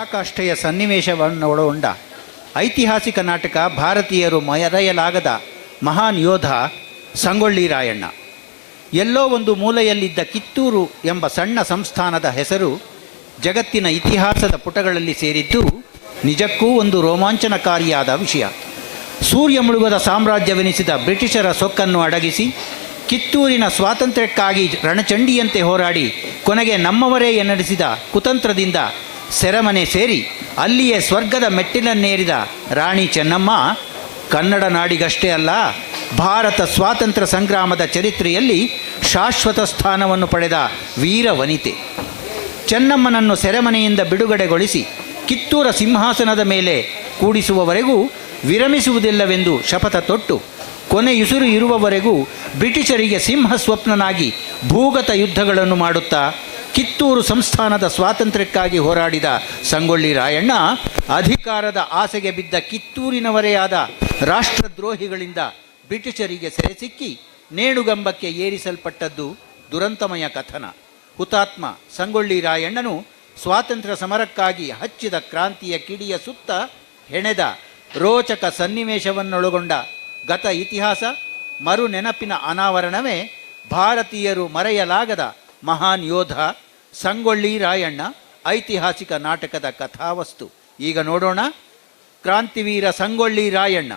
ಪರಾಕಾಷ್ಠೆಯ ಸನ್ನಿವೇಶವನ್ನು ಒಳಗೊಂಡ ಐತಿಹಾಸಿಕ ನಾಟಕ ಭಾರತೀಯರು ಮರೆಯಲಾಗದ ಮಹಾನ್ ಯೋಧ ಸಂಗೊಳ್ಳಿ ರಾಯಣ್ಣ. ಎಲ್ಲೋ ಒಂದು ಮೂಲೆಯಲ್ಲಿದ್ದ ಕಿತ್ತೂರು ಎಂಬ ಸಣ್ಣ ಸಂಸ್ಥಾನದ ಹೆಸರು ಜಗತ್ತಿನ ಇತಿಹಾಸದ ಪುಟಗಳಲ್ಲಿ ಸೇರಿದ್ದು ನಿಜಕ್ಕೂ ಒಂದು ರೋಮಾಂಚನಕಾರಿಯಾದ ವಿಷಯ. ಸೂರ್ಯ ಮುಳುಗದ ಸಾಮ್ರಾಜ್ಯವೆನಿಸಿದ ಬ್ರಿಟಿಷರ ಸೊಕ್ಕನ್ನು ಅಡಗಿಸಿ ಕಿತ್ತೂರಿನ ಸ್ವಾತಂತ್ರ್ಯಕ್ಕಾಗಿ ರಣಚಂಡಿಯಂತೆ ಹೋರಾಡಿ ಕೊನೆಗೆ ನಮ್ಮವರೇ ಎನ್ನಡಿಸಿದ ಕುತಂತ್ರದಿಂದ ಸೆರೆಮನೆ ಸೇರಿ ಅಲ್ಲಿಯೇ ಸ್ವರ್ಗದ ಮೆಟ್ಟಿಲನ್ನೇರಿದ ರಾಣಿ ಚೆನ್ನಮ್ಮ ಕನ್ನಡ ನಾಡಿಗಷ್ಟೇ ಅಲ್ಲ, ಭಾರತ ಸ್ವಾತಂತ್ರ್ಯ ಸಂಗ್ರಾಮದ ಚರಿತ್ರೆಯಲ್ಲಿ ಶಾಶ್ವತ ಸ್ಥಾನವನ್ನು ಪಡೆದ ವೀರ ವನಿತೆ. ಚೆನ್ನಮ್ಮನನ್ನು ಸೆರೆಮನೆಯಿಂದ ಬಿಡುಗಡೆಗೊಳಿಸಿ ಕಿತ್ತೂರ ಸಿಂಹಾಸನದ ಮೇಲೆ ಕೂಡಿಸುವವರೆಗೂ ವಿರಮಿಸುವುದಿಲ್ಲವೆಂದು ಶಪಥ ತೊಟ್ಟು ಕೊನೆಯುಸಿರು ಇರುವವರೆಗೂ ಬ್ರಿಟಿಷರಿಗೆ ಸಿಂಹ ಸ್ವಪ್ನನಾಗಿ ಭೂಗತ ಯುದ್ಧಗಳನ್ನು ಮಾಡುತ್ತಾ ಕಿತ್ತೂರು ಸಂಸ್ಥಾನದ ಸ್ವಾತಂತ್ರ್ಯಕ್ಕಾಗಿ ಹೋರಾಡಿದ ಸಂಗೊಳ್ಳಿ ರಾಯಣ್ಣ ಅಧಿಕಾರದ ಆಸೆಗೆ ಬಿದ್ದ ಕಿತ್ತೂರಿನವರೇ ಆದ ರಾಷ್ಟ್ರದ್ರೋಹಿಗಳಿಂದ ಬ್ರಿಟಿಷರಿಗೆ ಸೆರೆ ಸಿಕ್ಕಿ ನೇಣುಗಂಬಕ್ಕೆ ಏರಿಸಲ್ಪಟ್ಟದ್ದು ದುರಂತಮಯ ಕಥನ. ಹುತಾತ್ಮ ಸಂಗೊಳ್ಳಿ ರಾಯಣ್ಣನು ಸ್ವಾತಂತ್ರ್ಯ ಸಮರಕ್ಕಾಗಿ ಹಚ್ಚಿದ ಕ್ರಾಂತಿಯ ಕಿಡಿಯ ಸುತ್ತ ಹೆಣೆದ ರೋಚಕ ಸನ್ನಿವೇಶವನ್ನೊಳಗೊಂಡ ಗತ ಇತಿಹಾಸ ಮರು ನೆನಪಿನ ಅನಾವರಣವೇ ಭಾರತೀಯರು ಮರೆಯಲಾಗದ ಮಹಾನ್ ಯೋಧ ಸಂಗೊಳ್ಳಿ ರಾಯಣ್ಣ ಐತಿಹಾಸಿಕ ನಾಟಕದ ಕಥಾವಸ್ತು. ಈಗ ನೋಡೋಣ ಕ್ರಾಂತಿವೀರ ಸಂಗೊಳ್ಳಿ ರಾಯಣ್ಣ.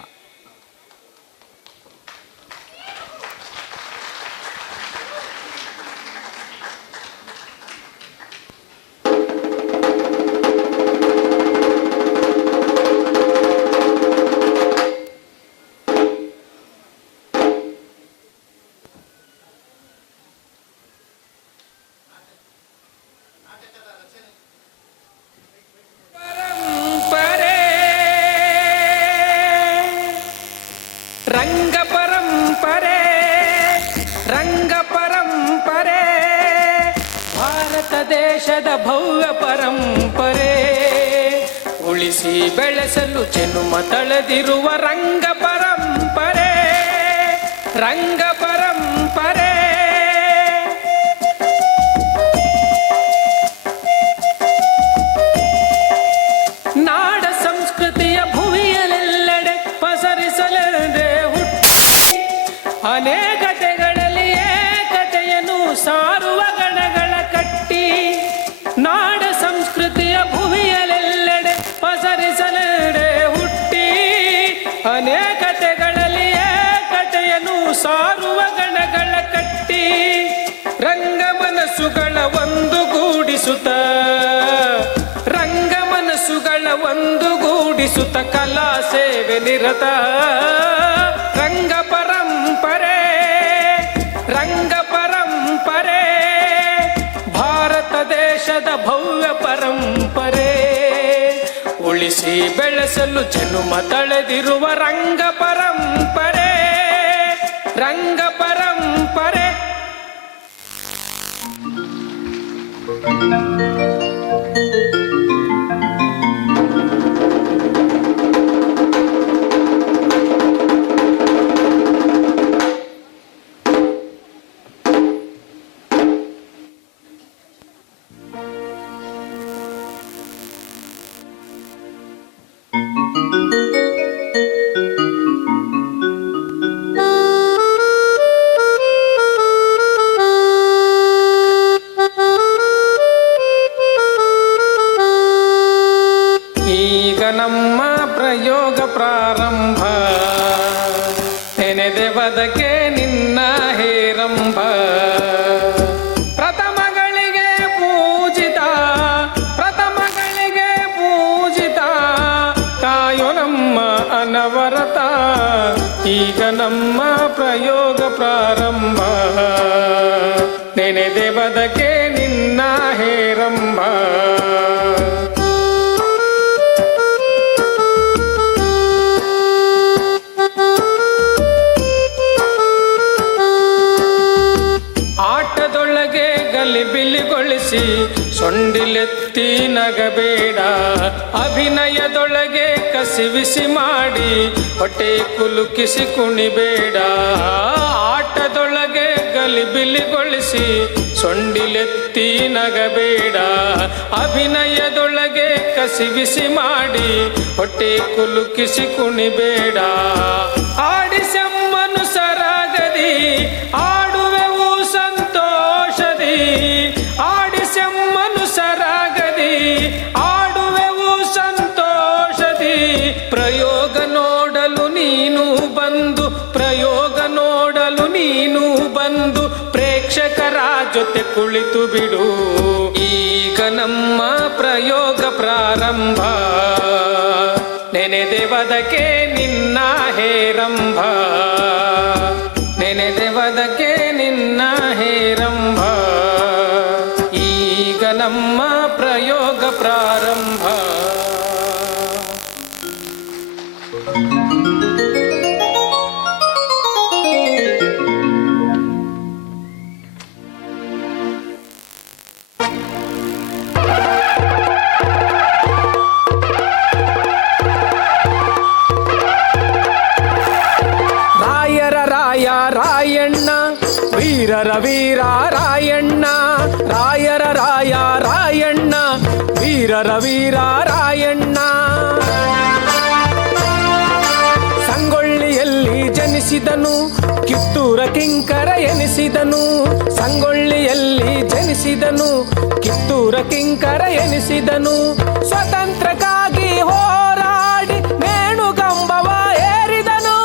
ರಂಗ ಪರಂಪರೆ ಭಾರತ ದೇಶದ ಭವ್ಯ ಪರಂಪರೆ ಉಳಿಸಿ ಬೆಳೆಸಲು ಜನುಮ ತಳೆದಿರುವ ರಂಗ ಪರಂಪರೆ ನಾಡ ಸಂಸ್ಕೃತಿಯ ಭುವಿಯಲ್ಲೆಲ್ಲೆಡೆ ಪಸರಿಸಲೆಂದೇ ಹುಟ್ಟಿ ಅನೇಕತೆಗಳಲ್ಲಿ ಏಕತೆಯನ್ನು ಸಾರುವ ಗಣಗಳ ಕಟ್ಟಿ ನಾಡ ಸಂಸ್ಕೃತಿಯ ಭುವಿಯಲ್ಲೆಲ್ಲೆಡೆ ಪಸರಿಸಲೆಂದೇ ಹುಟ್ಟಿ ಅನೇಕತೆಗಳಲ್ಲಿ ಏಕತೆಯನ್ನು ಸಾರುವ ಗಣಗಳ ಕಟ್ಟಿ ರಂಗಮನಸ್ಸುಗಳ ಒಂದುಗೂಡಿಸುತ್ತ ಕಲಾ ಸೇವೆ ನಿರತ ರಂಗ ಪರಂಪರೆ ಭಾರತ ದೇಶದ ಭವ್ಯ ಪರಂಪರೆ ಉಳಿಸಿ ಬೆಳೆಸಲು ಜನುಮ ತಳೆದಿರುವ ರಂಗ ಪರಂಪರೆ ನಮ್ಮ ಪ್ರಯೋಗ ಪ್ರಾರಂಭ ನೆನೆದೆ ಬದಕೆ ನಿನ್ನ ಹೇರಂಭ ಪ್ರಥಮಗಳಿಗೆ ಪೂಜಿತ ಕಾಯೋ ನಮ್ಮ ಅನವರತ ಈಗ ನಮ್ಮ ಪ್ರಯೋಗ ಪ್ರಾರಂಭ ನೆನೆದೆ ಬದಕೆ ನಿನ್ನ ಹೇರಂಭ ಗಲಿಬಿಲಿಗೊಳಿಸಿ ಸೊಂಡಿಲೆತ್ತಿ ನಗಬೇಡ ಅಭಿನಯದೊಳಗೆ ಕಸಿವಿಸಿ ಮಾಡಿ ಹೊಟ್ಟೆ ಕುಲುಕಿಸಿ ಕುಣಿಬೇಡ ಆಟದೊಳಗೆ ಗಲಿಬಿಲಿಗೊಳಿಸಿ ಸೊಂಡಿಲೆತ್ತಿ ನಗಬೇಡ ಅಭಿನಯದೊಳಗೆ ಕಸಿವಿಸಿ ಮಾಡಿ ಹೊಟ್ಟೆ ಕುಲುಕಿಸಿ ಕುಣಿಬೇಡ. ಆಡಿಸಮ್ಮನು ಸರಾಗದಿ ಆಡುವೆವು ಸಂತೋಷದಿ. ಆಡಿಸಮ್ಮನು ಸರಾಗದಿ ಆಡುವೆವು ಸಂತೋಷದಿ. ಪ್ರಯೋಗ ನೋಡಲು ನೀನು ಬಂದು, ಪ್ರಯೋಗ ನೋಡಲು ನೀನು ಬಂದು ಪ್ರೇಕ್ಷಕರ ಜೊತೆ ಕುಳಿತು ಬಿಡು. ಈಗ ನಮ್ಮ ಪ್ರಯೋಗ ಪ್ರಾರಂಭ, ನೆನೆದೆವದಕ್ಕೆ ನಿನ್ನ ಹೇರಂಭ. ನೆನೆದೆವದಕ್ಕೆ ನಿನ್ನ ಹೇರಂಭ. ಈಗ ನಮ್ಮ ಪ್ರಯೋಗ ಪ್ರಾರಂಭ. ರಾಯಣ್ಣ ವೀರರ ವೀರ ರಾಯಣ್ಣ. ರಾಯರ ರಾಯ ರಾಯಣ್ಣ ವೀರರ ವೀರ ರಾಯಣ್ಣ. ಸಂಗೊಳ್ಳಿಯಲ್ಲಿ ಜನಿಸಿದನು, ಕಿತ್ತೂರ ಕಿಂಕರ ಎನಿಸಿದನು. ಸಂಗೊಳ್ಳಿಯಲ್ಲಿ ಜನಿಸಿದನು, ಕಿತ್ತೂರ ಕಿಂಕರ ಎನಿಸಿದನು. ಸ್ವತಂತ್ರಕ್ಕಾಗಿ ಹೋರಾಡಿ ನೇಣುಗಂಬವ ಏರಿದನು.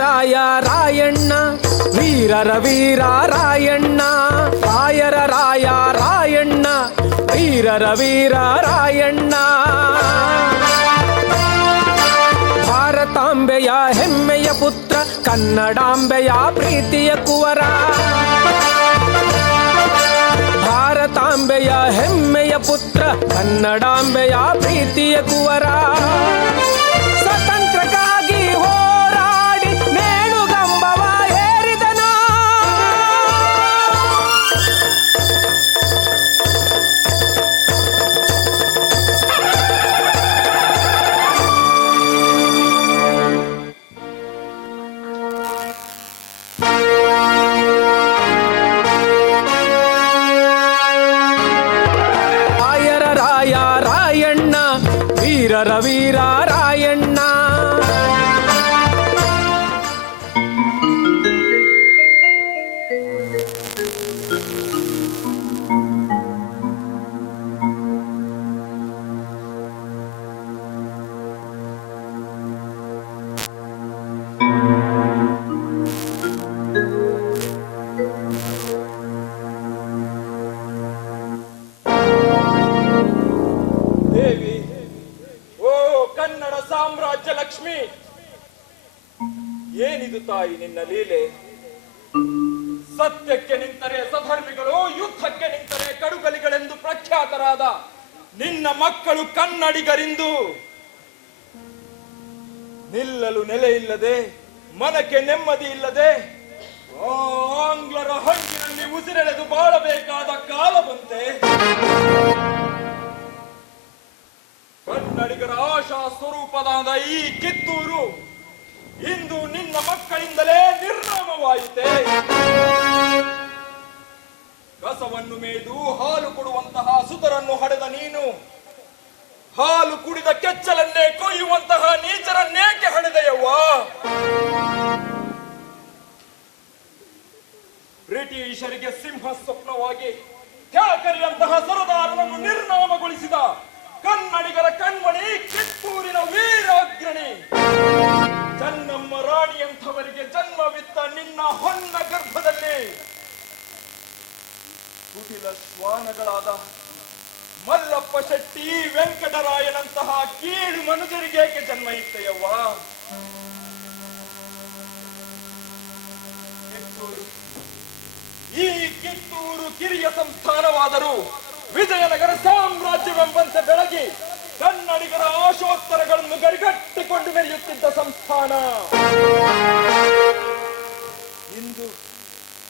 ರಾಯ ರಾಯಣ್ಣ ವೀರರ ವೀರ ರಾಯಣ್ಣ. ರಾಯರ ರಾಯ ರಾಯಣ್ಣ ವೀರರ ವೀರ ರಾಯಣ್ಣ. ಭಾರತಾಂಬೆಯ ಹೆಮ್ಮೆಯ ಪುತ್ರ, ಕನ್ನಡಾಂಬೆಯ ಪ್ರೀತಿಯ ಕುವರ. ಭಾರತಾಂಬೆಯ ಹೆಮ್ಮೆಯ ಪುತ್ರ, ಕನ್ನಡಾಂಬೆಯ ಪ್ರೀತಿಯ ಕುವರ. ಸ್ವತಂತ್ರಕ್ಕಾಗಿ ಹೋರಾಡಿ ನೇಣುಗಂಬವ ಏರಿದನು. ರಾಯರ ರಾಯ ರಾಯಣ್ಣ ವೀರರ ವೀರ ರಾಯಣ್ಣ. ದೇವಿ, ಓ ಕನ್ನಡ ಸಾಮ್ರಾಜ್ಯ ಲಕ್ಷ್ಮಿ, ಏನಿದು ತಾಯಿ ನಿನ್ನ ಲೀಲೆ? ಸತ್ಯಕ್ಕೆ ನಿಂತರೆ ಸಧರ್ಮಿಗಳು, ಯುದ್ಧಕ್ಕೆ ನಿಂತರೆ ಕಡುಗಲಿಗಳೆಂದು ಪ್ರಖ್ಯಾತರಾದ ನಿನ್ನ ಮಕ್ಕಳು ಕನ್ನಡಿಗರಿಂದು ನಿಲ್ಲಲು ನೆಲೆ ಇಲ್ಲದೆ, ಮನಕ್ಕೆ ನೆಮ್ಮದಿ ಇಲ್ಲದೆ ಆಂಗ್ಲರ ಹಂಗಿನಲ್ಲಿ ಉಸಿರೆಳೆದು ಬಾಳಬೇಕಾದ ಕಾಲ ಬಂತೆ. ಕನ್ನಡಿಗರ ಆಶಾ ಸ್ವರೂಪದಾದ ಈ ಕಿತ್ತೂರು ಇಂದು ನಿನ್ನ ಮಕ್ಕಳಿಂದಲೇ ನಿರ್ನಾಮವಾಯಿತೆ. ಕಸವನ್ನು ಮೇಯ್ದು ಹಾಲು ಕೊಡುವಂತಹ ಸುತರನ್ನು ಹಡೆದ ನೀನು, ಹಾಲು ಕುಡಿದ ಕೆಚ್ಚಲನ್ನೇ ಕೊಯ್ಯುವಂತಹ ನೀಚರನ್ನೇಕೆ ಹಡೆದೆಯವ್ವ? ಬ್ರಿಟಿಷರಿಗೆ ಸಿಂಹ ಸ್ವಪ್ನವಾಗಿ ತ್ಯಾಗರಿಯಂತಹ ಸರದಾರನನ್ನು ನಿರ್ನಾಮಗೊಳಿಸಿದ ಕನ್ನಡಿಗರ ಕಣ್ಮಣಿ ಕಿತ್ತೂರಿನ ವೀರಾಗ್ರಣಿ ಚೆನ್ನಮ್ಮ ರಾಣಿಯಂಥವರಿಗೆ ಜನ್ಮವಿತ್ತ ನಿನ್ನ ಹೊನ್ನ ಗರ್ಭದಲ್ಲಿ ಕುಟಿಲ ಶ್ವಾನಗಳಾದ ಮಲ್ಲಪ್ಪ ಶೆಟ್ಟಿ, ವೆಂಕಟರಾಯನಂತಹ ಕೀಳು ಮನುಜರಿಗೇಕೆ ಜನ್ಮ ಇತ್ತೆಯವ್ವ? ಈ ಕಿತ್ತೂರು ಕಿರಿಯ ಸಂಸ್ಥಾನವಾದರೂ ವಿಜಯನಗರ ಸಾಮ್ರಾಜ್ಯವೆಂಬಂತೆ ಬೆಳಗಿ ಕನ್ನಡಿಗರ ಆಶೋತ್ತರಗಳನ್ನು ಗರಿಗಟ್ಟಿಕೊಂಡು ಮೆರೆಯುತ್ತಿದ್ದ ಸಂಸ್ಥಾನ ಇಂದು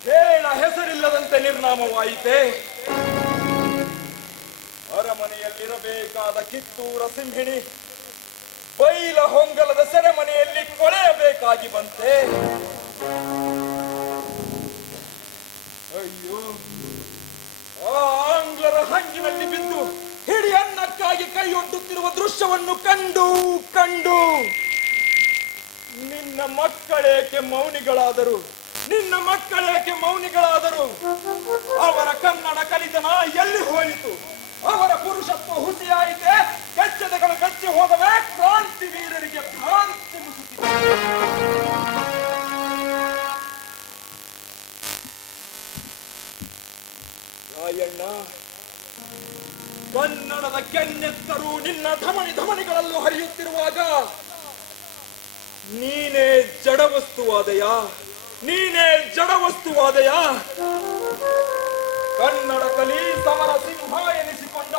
ಹೇಳ ಹೆಸರಿಲ್ಲದಂತೆ ನಿರ್ನಾಮವಾಯಿತೆ. ಅರಮನೆಯಲ್ಲಿರಬೇಕಾದ ಕಿತ್ತೂರ ಸಿಂಹಿಣಿ ಬೈಲ ಹೊಂಗಲದ ಸೆರೆಮನೆಯಲ್ಲಿ ಕೊಳೆಯಬೇಕಾಗಿ ಬಂತೆ. ಅಯ್ಯೋ, ಆ ಆಂಗ್ಲರ ಹಂಗಿನಲ್ಲಿ ಬಿದ್ದು ಹಿಡಿ ಅನ್ನಕ್ಕಾಗಿ ಕೈಯೊಡ್ಡುತ್ತಿರುವ ದೃಶ್ಯವನ್ನು ಕಂಡು ಕಂಡು ನಿನ್ನ ಮಕ್ಕಳೇಕೆ ಮೌನಿಗಳಾದರು? ನಿನ್ನ ಮಕ್ಕಳೇಕೆ ಮೌನಿಗಳಾದರು? ಅವರ ಕನ್ನಡ ಕಲಿತನ ಎಲ್ಲಿ ಹೋಯಿತು? ಅವರ ಪುರುಷತ್ವ ಹುಸಿಯಾಯಿತೆ, ಕೆಚ್ಚದಗಳು ಬೆಚ್ಚಿ ಹೋದವೇ, ಕ್ರಾಂತಿ ವೀರರಿಗೆ ಭ್ರಾಂತಿ ಮುಸುಕಿದೆ. ರಾಯಣ್ಣ, ಕನ್ನಡದ ಕೆನ್ನೆತ್ತರು ನಿನ್ನ ಧಮನಿಗಳಲ್ಲೂ ಹರಿಯುತ್ತಿರುವಾಗ ನೀನೇ ಜಡವಸ್ತುವಾದೆಯಾ? ನೀನೇ ಜಡವಸ್ತುವಾದೆಯಾ? ಕನ್ನಡ ಕಲಿ ಸಮರ ಸಿಂಹ ಎನಿಸಿಕೊಂಡ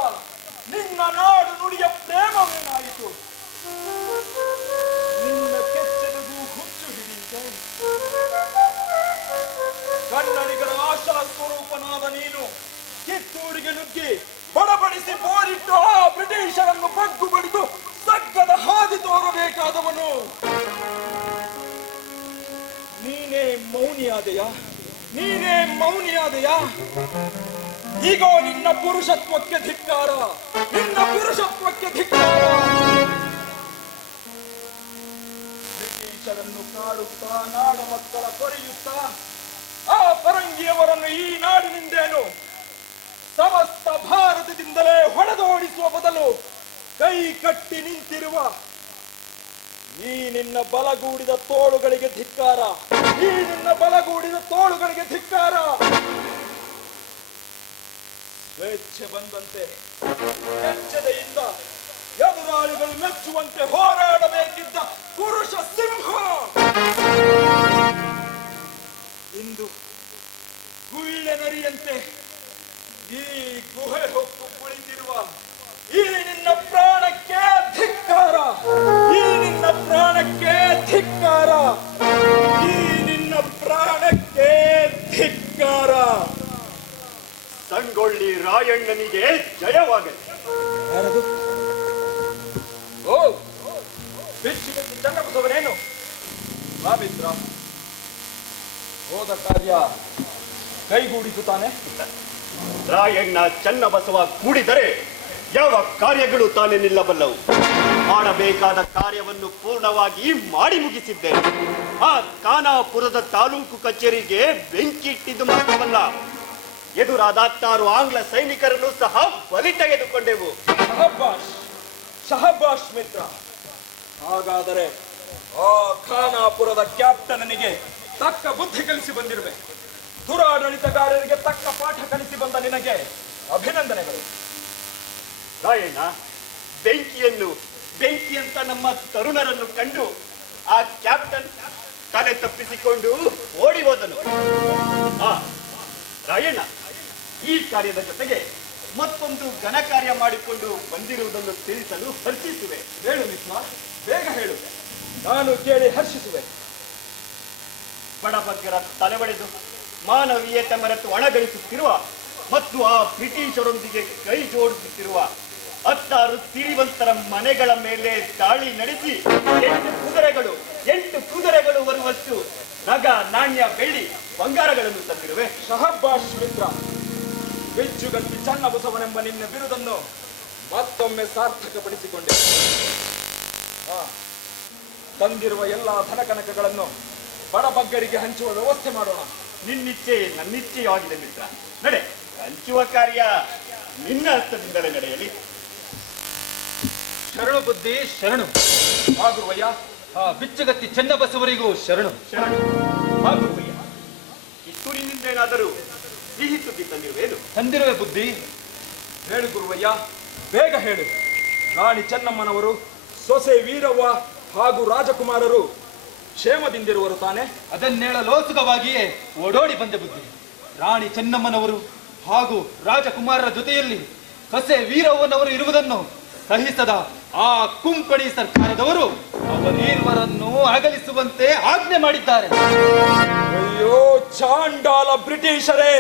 ನಿನ್ನ ನಾಡು ನುಡಿಯ ಪ್ರೇಮವೇನಾಯಿತು? ನಿನ್ನ ಕೆಚ್ಚೆದಗೂ ಹುಚ್ಚು ಹಿಡಿಯಿತೆ. ಕನ್ನಡಿಗರ ಆಶಾ ಸ್ವರೂಪನಾದ ನೀನು ಕಿತ್ತೂರಿಗೆ ನುಗ್ಗಿ ಬಡಬಡಿಸಿ ಬೋರಿಟ್ಟು ಆ ಬ್ರಿಟಿಷರನ್ನು ಬಗ್ಗು ಬಡಿದು ಸಗ್ಗದ ಹಾದಿ ತೋರಬೇಕಾದವನು ನೀನೇ ಮೌನಿಯಾದೆಯಾ? ನೀನೇ ಮೌನಿಯಾದೆಯಾ? ಈಗೋ ನಿನ್ನ ಪುರುಷತ್ವಕ್ಕೆ ಧಿಕ್ಕಾರ, ನಿನ್ನ ಪುರುಷತ್ವಕ್ಕೆ ಧಿಕ್ಕಾರ. ಬ್ರಿಟಿಷರನ್ನು ಕಾಡುತ್ತಾ ನಾಡ ಮಕ್ಕಳ ಕೊರೆಯುತ್ತಾ ಆ ಪರಂಗಿಯವರನ್ನು ಈ ನಾಡಿನಿಂದೇನು ಸಮಸ್ತ ಭಾರತದಿಂದಲೇ ಹೊಡೆದೋಡಿಸುವ ಬದಲು ಕೈ ಕಟ್ಟಿ ನಿಂತಿರುವ ಈ ನಿನ್ನ ಬಲಗೂಡಿದ ತೋಳುಗಳಿಗೆ ಧಿಕ್ಕಾರ, ಈ ನಿನ್ನ ಬಲಗೂಡಿದ ತೋಳುಗಳಿಗೆ ಧಿಕ್ಕಾರ. ಸ್ವೇಚ್ಛೆ ಬಂದಂತೆ ಎಚ್ಚೆದೆಯಿಂದ ಎದುರಾಳಿಗಳು ಮೆಚ್ಚುವಂತೆ ಹೋರಾಡಬೇಕಿದ್ದ ಪುರುಷ ಸಿಂಹ ಇಂದು ಗುಳ್ಳೆನರಿಯಂತೆ ಈ ಗುಹೆ ಹೊಕ್ಕು ಕುಳಿತಿರುವ ಈ ನಿನ್ನ ಪ್ರಾಣಕ್ಕೆ ಧಿಕ್ಕಾರ, ಈ ನಿನ್ನ ಪ್ರಾಣಕ್ಕೆ ಧಿಕ್ಕಾರ, ಈ ನಿನ್ನ ಪ್ರಾಣಕ್ಕೆ ಧಿಕ್ಕಾರ. ಸಂಗೊಳ್ಳಿ ರಾಯಣ್ಣನಿಗೆ ಜಯವಾಗಲಿ. ಯಾರದು? ಓ, ಬಿಚ್ಚಿಗೆ ಚನ್ನಬಸವನೇನು? ಮಿತ್ರ, ಹೋದ ಕಾರ್ಯ ಕೈಗೂಡಿಸುತ್ತಾನೆ. ರಾಯಣ್ಣ ಚನ್ನಬಸವ ಕೂಡಿದರೆ ಯಾವ ಕಾರ್ಯಗಳು ತಾನೇ ನಿಲ್ಲಬಲ್ಲವು? ಮಾಡಬೇಕಾದ ಕಾರ್ಯವನ್ನು ಪೂರ್ಣವಾಗಿ ಮಾಡಿ ಮುಗಿಸಿದ್ದೇನೆ. ಆ ಖಾನಾಪುರದ ತಾಲೂಕು ಕಚೇರಿಗೆ ಬೆಂಕಿ ಇಟ್ಟಿದ್ದು ಮಾತ್ರವಲ್ಲ, ಎದುರಾದ 6 ಆಂಗ್ಲ ಸೈನಿಕರನ್ನು ಸಹ ಬಲಿ ತೆಗೆದುಕೊಂಡೆವು. ಶಹಬ್ಬಾಷ್, ಶಹಬ್ಬಾಷ್ ಮಿತ್ರ. ಹಾಗಾದರೆ ಆ ಖಾನಾಪುರದ ಕ್ಯಾಪ್ಟನನಿಗೆ ತಕ್ಕ ಬುದ್ಧಿ ಕಲಿಸಿ ಬಂದಿರಬೇಕು. ದುರಾಡಳಿತಗಾರರಿಗೆ ತಕ್ಕ ಪಾಠ ಕಲಿಸಿ ಬಂದ ನಿನಗೆ ಅಭಿನಂದನೆಗಳು. ರಾಯಣ್ಣ, ಬೆಂಕಿ ಅಂತ ನಮ್ಮ ತರುಣರನ್ನು ಕಂಡು ಆ ಕ್ಯಾಪ್ಟನ್ ತಲೆ ತಪ್ಪಿಸಿಕೊಂಡು ಓಡಿ ಹೋದನು. ರಾಯಣ್ಣ, ಈ ಕಾರ್ಯದ ಜೊತೆಗೆ ಮತ್ತೊಂದು ಘನ ಕಾರ್ಯ ಮಾಡಿಕೊಂಡು ಬಂದಿರುವುದನ್ನು ತಿಳಿಸಲು ಹರ್ಷಿಸುವೆ. ಹೇಳು ಮಿತ್ರ, ಬೇಗ ಹೇಳು, ನಾನು ಕೇಳಿ ಹರ್ಷಿಸುವೆ. ಬಡಬಗ್ಗರ ತಲೆಬಡೆದು ಮಾನವೀಯತೆ ಮರೆತು ಅಣಗಳಿಸುತ್ತಿರುವ ಮತ್ತು ಆ ಬ್ರಿಟಿಷರೊಂದಿಗೆ ಕೈ ಜೋಡಿಸುತ್ತಿರುವ 16 ಸಿರಿವಂತರ ಮನೆಗಳ ಮೇಲೆ ದಾಳಿ ನಡೆಸಿ 8 ಕುದುರೆಗಳು ಬರುವಷ್ಟು ನಗ, ನಾಣ್ಯ, ಬೆಳ್ಳಿ, ಬಂಗಾರಗಳನ್ನು ತಂದಿರುವೆ. ಶಹಬ್ಬಾಷ್ ಮಿತ್ರ, ಬಿಚ್ಚುಗತ್ತಿ ಚನ್ನಬಸವನೆಂಬ ನಿನ್ನ ಬಿರುದನ್ನು ಮತ್ತೊಮ್ಮೆ ಸಾರ್ಥಕಪಡಿಸಿಕೊಂಡೆ. ತಂದಿರುವ ಎಲ್ಲ ಧನಕನಕಗಳನ್ನು ಬಡಬಗ್ಗರಿಗೆ ಹಂಚುವ ವ್ಯವಸ್ಥೆ ಮಾಡೋಣ. ನಿನ್ನಿಚ್ಛೆ ನನ್ನಿಚ್ಛೆಯಾಗಿದೆ ಮಿತ್ರ. ನಡೆ, ಹಂಚುವ ಕಾರ್ಯ ನಿನ್ನ ಹಸ್ತದಿಂದಲೇ ನಡೆಯಲಿ. ಶರಣು ಬುದ್ಧಿ ಶರಣು. ಹಾಗುವಯ್ಯ. ಬಿಚ್ಚಗತ್ತಿ ಚನ್ನಬಸವರಿಗೂ ಶರಣು. ಶರಣು. ಹಾಗುವಯ್ಯ, ಕಿತ್ತೂರಿನಿಂದೇನಾದರೂ ಸಿಹಿ ಸುದ್ದಿ ತಂದಿರುವೇನು? ತಂದಿರುವೆ ಬುದ್ಧಿ. ಹೇಳು ಗುರುವಯ್ಯ, ಬೇಗ ಹೇಳು. ರಾಣಿ ಚೆನ್ನಮ್ಮನವರು, ಸೊಸೆ ವೀರವ್ವ ಹಾಗೂ ರಾಜಕುಮಾರರು ಕ್ಷೇಮದಿಂದಿರುವರು ತಾನೆ? ಅದನ್ನೇಳಲೋಸುಕವಾಗಿಯೇ ಓಡೋಡಿ ಬಂದೆ ಬುದ್ಧಿ. ರಾಣಿ ಚೆನ್ನಮ್ಮನವರು ಹಾಗೂ ರಾಜಕುಮಾರರ ಜೊತೆಯಲ್ಲಿ ಸೊಸೆ ವೀರವ್ವನವರು ಇರುವುದನ್ನು ಸಹಿಸದ ಆ ಕುಂಪಡಿ ಸರ್ಕಾರದವರು ಅವರೀರ್ವರನ್ನು ಅಗಲಿಸುವಂತೆ ಆಜ್ಞೆ ಮಾಡಿದ್ದಾರೆ. ಅಯ್ಯೋ ಚಾಂಡಾಲ ಬ್ರಿಟಿಷರೇ,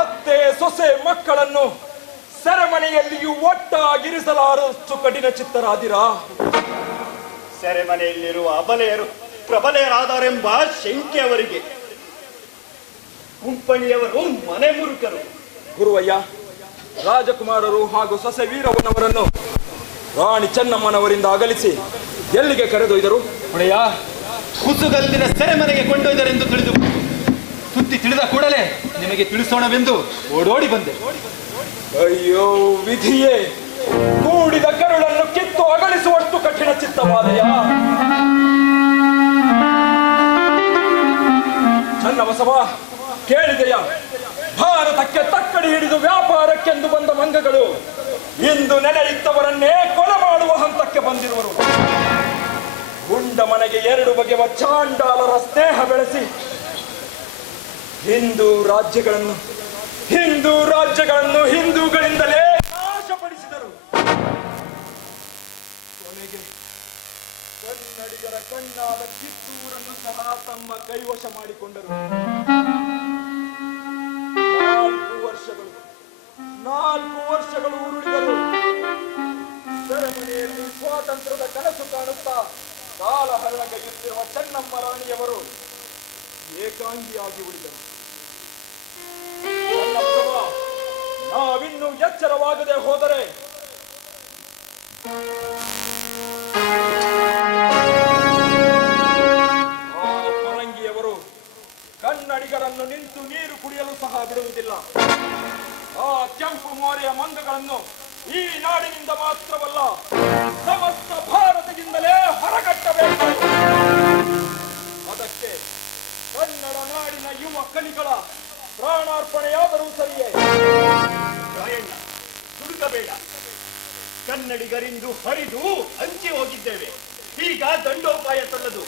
ಅತ್ತೆ ಸೊಸೆ ಮಕ್ಕಳನ್ನು ಸೆರೆಮನೆಯಲ್ಲಿಯೂ ಒಟ್ಟಾಗಿರಿಸಲಾರಷ್ಟು ಕಠಿಣ ಚಿತ್ತರಾದಿರಾ? ಸೆರೆಮನೆಯಲ್ಲಿರುವ ಅಬಲೆಯರು ಪ್ರಬಲೆಯರಾದರೆಂಬ ಶಂಕೆ ಅವರಿಗೆ. ಕುಂಪಣಿಯವರು ಮನೆ ಮುರುಕರು, ಗುರುವಯ್ಯ, ರಾಜಕುಮಾರರು ಹಾಗೂ ಸೊಸೆ ವೀರವ್ವನವರನ್ನು ರಾಣಿ ಚೆನ್ನಮ್ಮನವರಿಂದ ಅಗಲಿಸಿ ಎಲ್ಲಿಗೆ ಕರೆದೊಯ್ದರು? ಒಡೆಯ, ಕುಸುಗಲ್ಲಿನ ಸೆರೆಮನೆಗೆ ಕೊಂಡೊಯ್ದರೆಂದು ತಿಳಿದು ಸುದ್ದಿ ತಿಳಿದ ಕೂಡಲೇ ನಿಮಗೆ ತಿಳಿಸೋಣವೆಂದು ಓಡೋಡಿ ಬಂದೆ. ಅಯ್ಯೋ ವಿಧಿಯೇ, ಕೂಡಿದ ಕರುಳನ್ನು ಕಿತ್ತು ಅಗಲಿಸುವಷ್ಟು ಕಠಿಣ ಚಿತ್ತವಾದೆಯ. ಚನ್ನಬಸವ, ಕೇಳಿದೆಯ? ಭಾರತಕ್ಕೆ ತಕ್ಕಡಿ ಹಿಡಿದು ವ್ಯಾಪಾರಕ್ಕೆಂದು ಬಂದ ಮಂಗಗಳು ಇಂದು ನೆಲೆಯಿತ್ತವರನ್ನೇ ಕೊಲೆ ಮಾಡುವ ಹಂತಕ್ಕೆ ಬಂದಿರುವರು. ಗುಂಡ ಮನೆಗೆ 2 ಬಗೆಯ ಚಾಂಡಾಲರ ಸ್ನೇಹ ಬೆಳೆಸಿ ಹಿಂದೂ ರಾಜ್ಯಗಳನ್ನು ಹಿಂದೂಗಳಿಂದಲೇ ನಾಶಪಡಿಸಿದರು. ಕೊನೆಗೆ ಕನ್ನಡಿಗರ ಕಣ್ಣಾದ ಕಿತ್ತೂರನ್ನು ಸಹ ತಮ್ಮ ಕೈವಶ ಮಾಡಿಕೊಂಡರು. 4 ವರ್ಷಗಳು ಉರುಳಿದರು. ಸೆರೆಮನೆಯಲ್ಲಿ ಸ್ವಾತಂತ್ರ್ಯದ ಕನಸು ಕಾಣುತ್ತಾ ಕಾಲ ಹರಣಗೈಯುತ್ತಿರುವ ಚೆನ್ನಮ್ಮ ರಾಣಿಯವರು ಏಕಾಂಗಿಯಾಗಿ ಉಳಿದರು. ನಾವಿನ್ನೂ ಎಚ್ಚರವಾಗದೆ ಹೋದರೆ ಆ ಪರಂಗಿಯವರು ಕನ್ನಡಿಗರನ್ನು ನಿಂತು ನೀರು ಕುಡಿಯಲು ಸಹ ಬಿಡುವುದಿಲ್ಲ. ಆ ಕೆಂಪು ಮೋರೆಯ ಮಂಗಗಳನ್ನು ಈ ನಾಡಿನಿಂದ ಮಾತ್ರವಲ್ಲ, ಸಮಸ್ತ ಭಾರತದಿಂದಲೇ ಹೊರಗಟ್ಟಬೇಕು. ಅದಕ್ಕೆ ಕನ್ನಡ ನಾಡಿನ ಯುವ ಕಲಿಗಳ ಪ್ರಾಣಾರ್ಪಣೆಯಾದರೂ ಸರಿಯೇ. ರಾಯಣ್ಣ, ಹುಡುಕಬೇಡ. ಕನ್ನಡಿಗರಿಂದು ಹರಿದು ಹಂಚಿ ಹೋಗಿದ್ದೇವೆ. ಈಗ ದಂಡೋಪಾಯ ಸಲ್ಲದು,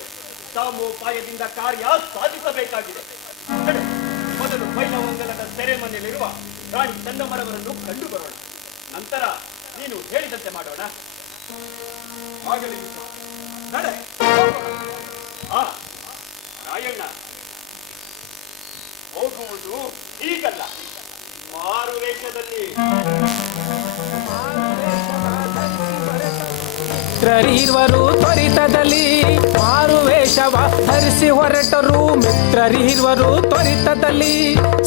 ಸಾಮೋಪಾಯದಿಂದ ಕಾರ್ಯ ಸಾಧಿಸಬೇಕಾಗಿದೆ. ನಡೆ, ಮೊದಲು ಬೈಲಹೊಂಗಲದ ಸೆರೆಮನೆಯಲ್ಲಿರುವ ರಾಣಿ ಚೆನ್ನಮ್ಮರವರನ್ನು ಕಂಡು ಬರೋಣ. ನಂತರ ನೀನು ಹೇಳಿದಂತೆ ಮಾಡೋಣ. ಆಗಲಿ, ನಡೆ. ರಾಯಣ್ಣ, ಹೋಗುವುದು ಈಗಲ್ಲ, ಮಾರು ವೇಷದಲ್ಲಿ. ಮಿತ್ರರಿರುವರು ತ್ವರಿತದಲ್ಲಿ ಮಾರುವೇಷವ ಧರಿಸಿ ಹೊರಟರು. ಮಿತ್ರರಿರುವರು ತ್ವರಿತದಲ್ಲಿ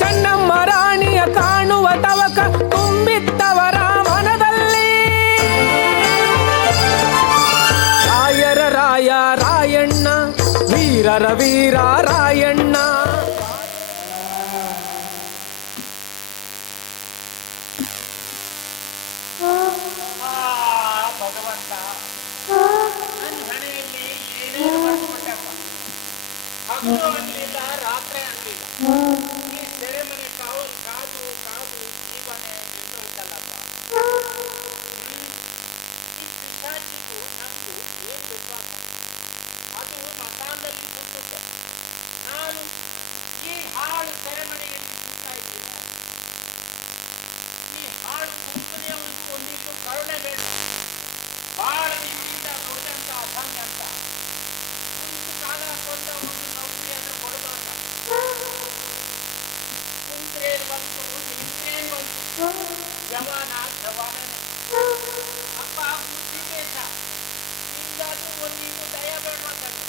ಚೆನ್ನಮ್ಮ ರಾಣಿಯ ಕಾಣುವ ತವಕ ತುಂಬಿತ್ತವರ ಮನದಲ್ಲಿ. ರಾಯರ ರಾಯ ರಾಯಣ್ಣ, ವೀರರ ವೀರ ರಾಯಣ್ಣ. ಭಗವಂತ, ನನ್ನ ಹಣೆಯಲ್ಲಿ ಏನೇನು ಬರ್ಕೊಂಡಪ್ಪ. ಹಗಲು ಅನ್ನಲಿಲ್ಲ, ರಾತ್ರಿ ಅನ್ನಲಿಲ್ಲ. ಈ ಸೆರೆಮನೆ ಕಾವಲು ಕಾದು ಕಾದು ಜೀವನೇ ನಿಂತೋಯ್ತಲ್ಲಪ್ಪ. ಈ ಪಿಶಾಚಿಗೂ ನಮ್ದು ಏನ್ ವಿಶ್ವಾಸ? ಅದು ಮಕಾನದಲ್ಲಿ ಕೂತುತ್ತೆ. ನಾನು ಈ ಹಾಳು ಸೆರೆಮನೆಯಲ್ಲಿ ಕೂತಾ ಇದ್ದೀನಿ. ಈ ಹಾಳು ಕುಂಕನೆಯವರಿಗೂ ಒಂದಿಷ್ಟು ಕರುಣೆ ಬೇಡ. ಬಹಳ ದಿನದಿಂದ ದುಡಿದಂತ ಅಸಾಧ್ಯ ಅಂತ ಒಂದು ಕಾಲ ಕೊಂಡ ಒಂದು ನೌಕರಿಯನ್ನು ಕೊಡಬಾರ್ದ. ಕುಂತ್ರೇನು ಬಂತು, ನಿಂತ್ರೇನು ಬಂತು, ಜವಾನೇ. ಅಪ್ಪ ಬುದ್ಧಿದೇಶ ನಿಂದಾದ್ರೂ ಒಂದಿಗೂ ದಯ ಬೇಡವಾಗಲ್ಲ.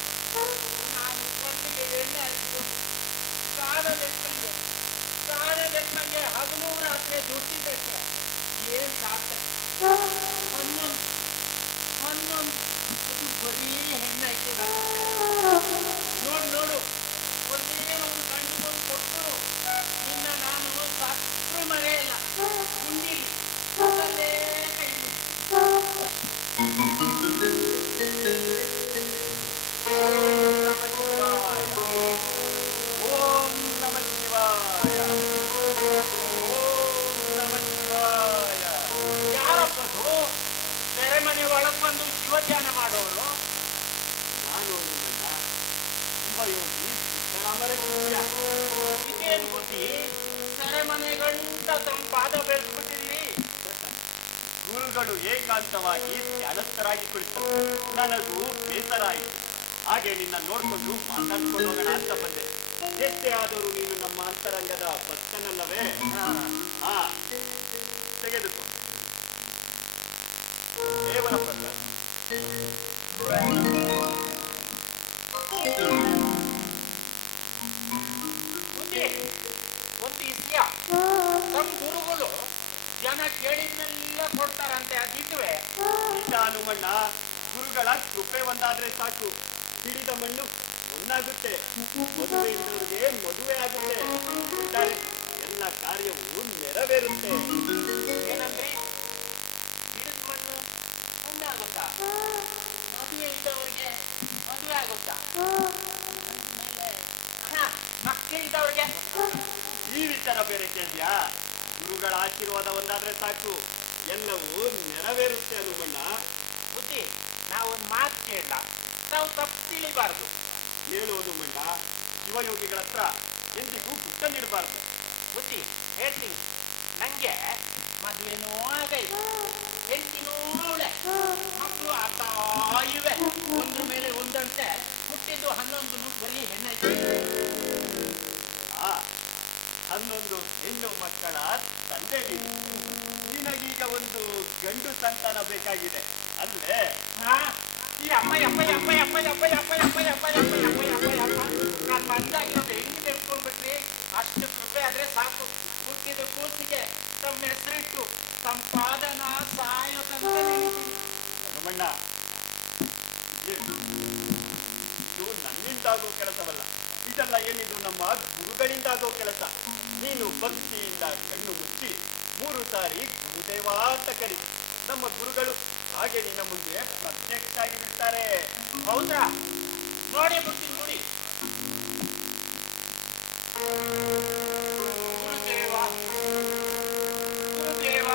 ನಾನು ಕಣ್ಣಿಗೆ ಎಣ್ಣೆ ಹಾಕಿಕೊಂಡು ಪ್ರಾಣ ಲೆಕ್ಕಂಗೆ ಹಗಲು ರಾತ್ರಿ ದುಡ್ಡಿದ್ದಕ್ಕೆ ಏನ್ ಸಾಧ್ಯ? 11 ಅದು ಬರೀ ಹೆಣ್ಣಾಯ್ತು. ನೋಡು, ಒಂದೇ ಒಂದು ಗಂಡು ಕೊಟ್ಟು ನಿನ್ನ ನಾನು ಸತ್ರು ಮರೆಯಲ್ಲ. ಹಿಂದಿಲಿ ಅದಲ್ಲೇ ಕೈ ಓಂ ನಮಃ ಶಿವಾಯ. ಯಾರಪ್ಪದು ಸೆರೆಮನೆ ಒಳಗೆ ಬಂದು ಶಿವಧ್ಯಾನ ಮಾಡೋರು? ನಾನು ನಿಮ್ಮನ್ನ ಶಿವಯೋಗಿ ಸಿದ್ದರಾಮರ ಶಿಷ್ಯ. ಇದೇನು ಬುದ್ಧಿ? ಸೆರೆಮನೆ ಗಂಟ ತಮ್ಮ ಪಾದ ಬೆಳೆಸ್ಬಿಟ್ಟಿದ್ದೀರಿ. ಗುರುಗಳು ಏಕಾಂತವಾಗಿ ಧ್ಯಾನಸ್ಥರಾಗಿ ಕುಳಿತರು. ನನಗೂ ಬೇಸರ ಆಯಿತು. ಹಾಗೆ ನಿನ್ನ ನೋಡ್ಕೊಂಡು ಮಾತಾಡ್ಕೊಂಡು ಹೋಗೋಣ ಅಂತ ಬಂದೆ. ಎಷ್ಟೇ ಆದರೂ ನೀನು ನಮ್ಮ ಅಂತರಂಗದ ಭಕ್ತನಲ್ಲವೇ? ತೆಗೆದುಕೋ ದೇವರ ಪ್ರಸಾದ. ಬುದ್ಧಿ, ಒಂದು ಇಸ್ಯ ತಮ್ಮ ಗುರುಗಳು ಜನ ಕೇಳಿದ್ನೆಲ್ಲ ಕೊಡ್ತಾರಂತೆ, ಅದಿದ್ವೆ ನಿಜ ಹನುಮಣ್ಣ. ಗುರುಗಳ ಕೃಪೆ ಒಂದಾದ್ರೆ ಸಾಕು, ಹಿಡಿದ ಮಣ್ಣು ಒಂದಾಗುತ್ತೆ. ಮದುವೆ ಇದ್ದವರಿಗೆ ಮದುವೆ ಆಗುತ್ತೆ. ಒಟ್ಟಾರೆ ಎಲ್ಲ ಕಾರ್ಯವು ನೆರವೇರುತ್ತೆ. ಏನಂದ್ರಿ? ಹಿಡಿದ ಮಣ್ಣು ಮಣ್ಣಾಗುತ್ತಾ? ಮದುವೆ ಇದ್ದವರಿಗೆ ಮದುವೆ ಆಗುತ್ತಾ? ಮಕ್ಕಳಿದ್ದವ್ರಿಗೆ ಈ ವಿಚಾರ ಬೇರೆ ಕೇಳಿದ್ಯಾ? ಗುರುಗಳ ಆಶೀರ್ವಾದ ಒಂದಾದ್ರೆ ಸಾಕು, ಎಲ್ಲವೂ ನೆರವೇರುತ್ತೆ ಹನುಮಣ್ಣ. ಬುದ್ಧಿ, ನಾವೊಂದು ಮಾತು ಕೇಳಲ್ಲ, ನಾವು ತಪ್ಪು ತಿಳಿಬಾರ್ದು. ಹೇಳು ಹನುಮಣ್ಣ, ಶಿವಯೋಗಿಗಳ ಹತ್ರ ಎಂದಿಗೂ ಗುಟ್ಟನ್ನಿಡಬಾರ್ದು. ಬುದ್ಧಿ ಹೇಳ್ತೀನಿ, ನಂಗೆ ಮದುವೆನೂ ಆಗೈತೆ, ಹೆಂಡತಿನೂ ಅವಳೆ, ಮಕ್ಕಳು ಆಗ್ತಾ ಇವೆ, ಒಂದ್ರ ಮೇಲೆ ಒಂದಂತೆ ಹುಟ್ಟಿದ್ದು 11 ಬರೀ ಹೆಣ್ಣೈತೆ. 11 ಹೆಣ್ಣು ಮಕ್ಕಳ ತಂದೆ ನೀನು. ನಿನಗೀಗ ಒಂದು ಗಂಡು ಸಂತಾನ ಬೇಕಾಗಿದೆ ಅಲ್ವೇ? ಈ ಅಪ್ಪ ಯಪ್ಪ ಯಪ್ಪ ಯಪ್ಪ ಯಪ್ಪ ಯಪ್ಪ ಯಪ್ಪ ಯಪ್ಪ ಯಪ್ಪ ಯಪ್ಪ ಯಪ್ಪ ಯಪ್ಪ ನಾನು ಮಂದಾಗಿರೋದು ಹೆಂಗ್ ನೆನ್ಕೊಂಡ್ಬಿಟ್ರಿ? ಅಷ್ಟು ಕೃಪೆ ಆದ್ರೆ ಸಾಕು. ಹುಟ್ಟಿದ ಕೂಸಿಗೆ ತಮ್ಮ ಹೆಸರಿಟ್ಟು ಸಂಪಾದನಾ ಸಾಯಕಂತ ನೆನೀತೀನಿ. ಹನುಮಣ್ಣ, ಇದು ನನ್ನಿಂದಾಗೋ ಕೆಲಸವಲ್ಲ, ಇದೆಲ್ಲ ಏನಿದ್ರು ನಮ್ಮ ಗುರುಗಳಿಂದಾಗೋ ಕೆಲಸ. ನೀನು ಭಕ್ತಿಯಿಂದ ಕಣ್ಣು ಮುಚ್ಚಿ 3 ಸಾರಿ ಗುರುದೇವ ಅಂತ ಕರಿ. ನಮ್ಮ ಗುರುಗಳು ಹಾಗೆ ನಿನ್ನ ಮುಂದೆ ಪ್ರತ್ಯಕ್ಷ ಆಗಿ ಬಿಡ್ತಾರೆ. ಹೌದಾ? ನೋಡಿ ಬಿಡ್ತೀನಿ, ನೋಡಿ. ಗುರುದೇವ ಗುರುದೇವ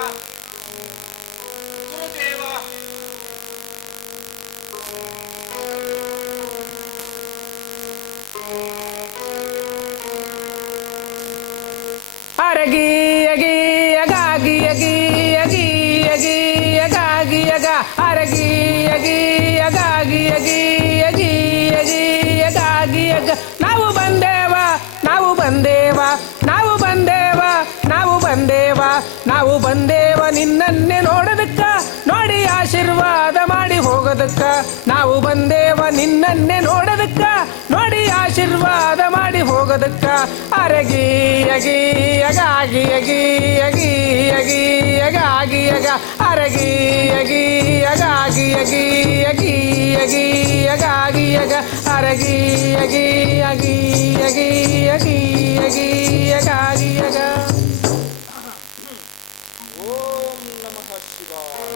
ಗುರುದೇವ. ಅರಗಿ ಅಗಿ ಅಗಾಗಿ ಅಗಿ ಅಗಿ ಅಗಿ ಅಗಾಗಿ ಅಗ ಅರಗಿ ಅಗಿ ಅಗಾಗಿ ಅಗಿ ಅಗಿ ಅಗಿ ಅಗಾಗಿ ಅಗ. ನಾವು ಬಂದೇವ ನಾವು ಬಂದೇವ ನಾವು ಬಂದೇವ ನಾವು ಬಂದೇವ ನಾವು ಬಂದೇವ ನಿನ್ನನ್ನೇ ನೋಡೋದಕ್ಕ, ನೋಡಿ ಆಶೀರ್ವಾದ ಮಾಡಿ ಹೋಗೋದಕ್ಕ. ನಾವು ಬಂದೇವ ನಿನ್ನನ್ನೇ ನೋಡೋದಕ್ಕ, ನೋಡಿ ಆಶೀರ್ವಾದ ಮಾಡಿ ಹೋಗೋದಕ್ಕ. ಅರಗಿ ಅಗಿ ಅಗಾಗಿ ಅಗಿ ಅಗಿ ಅಗಿ ಅಗಾಗಿ ಅಗ ಅರಗಿ ಅಗಿ ಅಗಾಗಿ ಅಗಿ ಅಗಿ ಅಗಿ ಅಗಾಗಿ ಅಗ ಅರಗಿ ಅಗಿ ಅಗಿ ಅಗಿ ಅಗಿ ಅಗಿ ಅಗಾಗಿ ಅಗ. ಓಂ ನಮಃ ಶಿವಾಯ.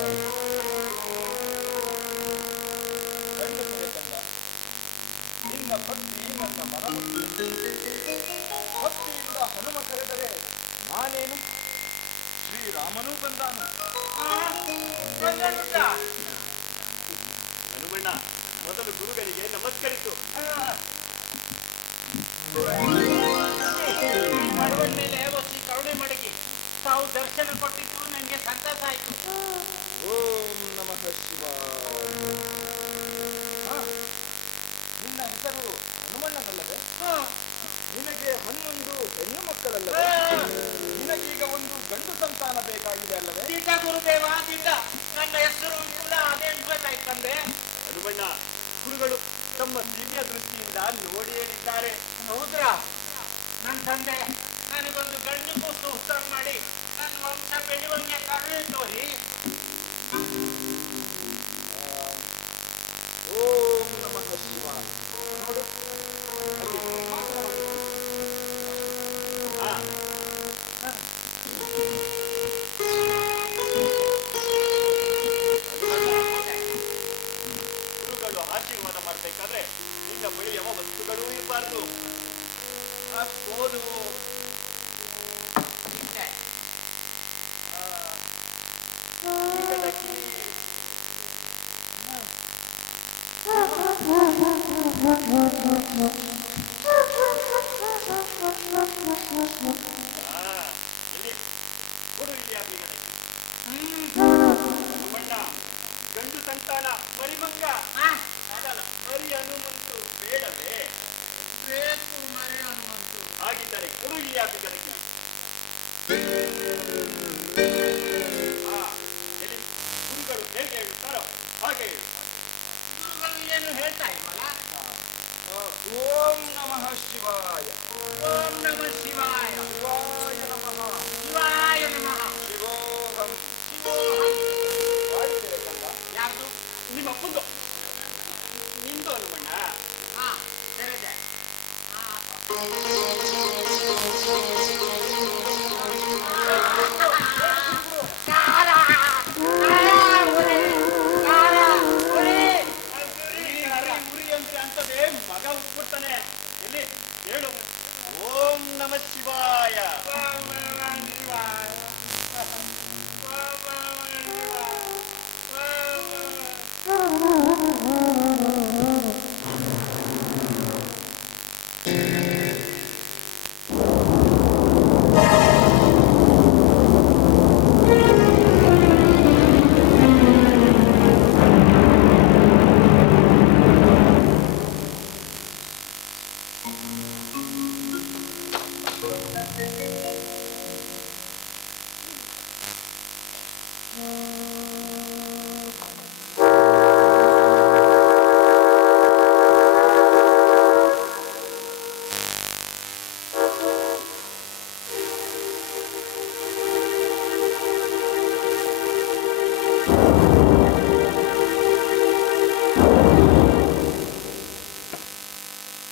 ನಿನ್ನ ಭಕ್ತಿ ನನ್ನ ಮನಮುಟ್ಟಿ. ಭಕ್ತಿಯಿಂದ ಹನುಮ ಕರೆದರೆ ನಾನೇನು? ಶ್ರೀರಾಮನೂ ಬಂದಾನು. ಹನುಮಣ್ಣ, ಮೊದಲು ಗುರುಗಳಿಗೆ ನಮಸ್ಕರಿಸು. ಮಡವನ ಮೇಲೆ ಒಸಿ ಕರುಣೆ ಮಡಗಿ ತಾವು ದರ್ಶನ ಕೊಟ್ಟಿದ್ದು ನನಗೆ ಸಂತಸ ಆಯ್ತು. ಓಂ ನಮಃ ಶಿವಾಯ. ನಿನ್ನ ಹೆಸರು ಹನುಮಣ್ಣನಲ್ಲದೆ? ನಿನಗೆ 11 ಹೆಣ್ಣು ಮಕ್ಕಳಲ್ಲವೇ? ನಿನಗೀಗ ಒಂದು ಗಂಡು ಸಂತಾನ ಬೇಕಾಗಿದೆ ಅಲ್ಲವೇ? ದಿಟ ಗುರುದೇವ ದಿಟ. ನನ್ನ ಹೆಸರು ವಿಪುಲ, ಅದೇನು ಬೇಕಾಯ್ತಂದ್ರೆ? ಹನುಮಣ್ಣ, ಗುರುಗಳು ತಮ್ಮ ದಿವ್ಯ ದೃಷ್ಟಿಯಿಂದ ನೋಡಿ ಹೇಳಿದ್ದಾರೆ. ಹೌದ್ರಾ? ನನ್ನ ತಂದೆ ನನಗೊಂದು ಗಂಡು ಕೂಸು ಉತ್ತರ ಮಾಡಿ ನನ್ನ ವಂಶ ಬೆಳೆಯುವಂಗೆ ಕರುಣೆ ತೋರಿ. ಓಂ ನಮಃ ಶಿವಾಯ. ನೋಡು, ಗುರುಗಳು ಆಶೀರ್ವಾದ ಮಾಡಬೇಕಾದ್ರೆ ನಿನ್ನ ಬಳಿ ಯಾವ ವಸ್ತುಗಳೂ ಇರಬಾರ್ದು. ಓದು. ಕೊಡು ಇಲ್ಲಿ ಆ ಬೀಗದಕ್ಕೆ. ಹನುಮಣ್ಣ, ಗಂಡು ಸಂತಾನ ಮರಿಮಂಗ ಅದಲ್ಲ, ಮರಿ ಹನುಮಂತು ಬೇಡವೇ? ಬೇಕು ಮರಿ ಹನುಮಂತು. ಹಾಗಿದ್ದರೆ ಕೊಡು ಇಲ್ಲಿ ಆ ಬೀಗದಕ್ಕೆ. ಗುರುಗಳು ಹೇಗೆ ಹೇಳುತ್ತಾರೋ ಹಾಗೆ ಹೇಳು. ಗುರುಗಳು ಏನು ಹೇಳ್ತಾ ಇಲ್ವಲ್ಲ? ಓಂ ನಮಃ ಶಿವಾಯ. ಓಂ ನಮಃ ಶಿವಾಯ. ಶಿವಾಯ ನಮಃ. ಶಿವಾಯ ನಮಃ. ಶಿವೋಹಂ. ಯಾವುದು? ನಿಮ್ಮ ಅಪ್ಪಂದು ನಿಂದು ಹನುಮಣ್ಣ. ಹಾ, ಸರಿದೆ. ಉರಿ ಅಂದ್ರೆ ಅಂತದೇ ಮಗ ಉಟ್ಬಿಡ್ತಾನೆ. ಎಲ್ಲಿ ಹೇಳು. ಓಂ ನಮ ಶಿವಾಯ.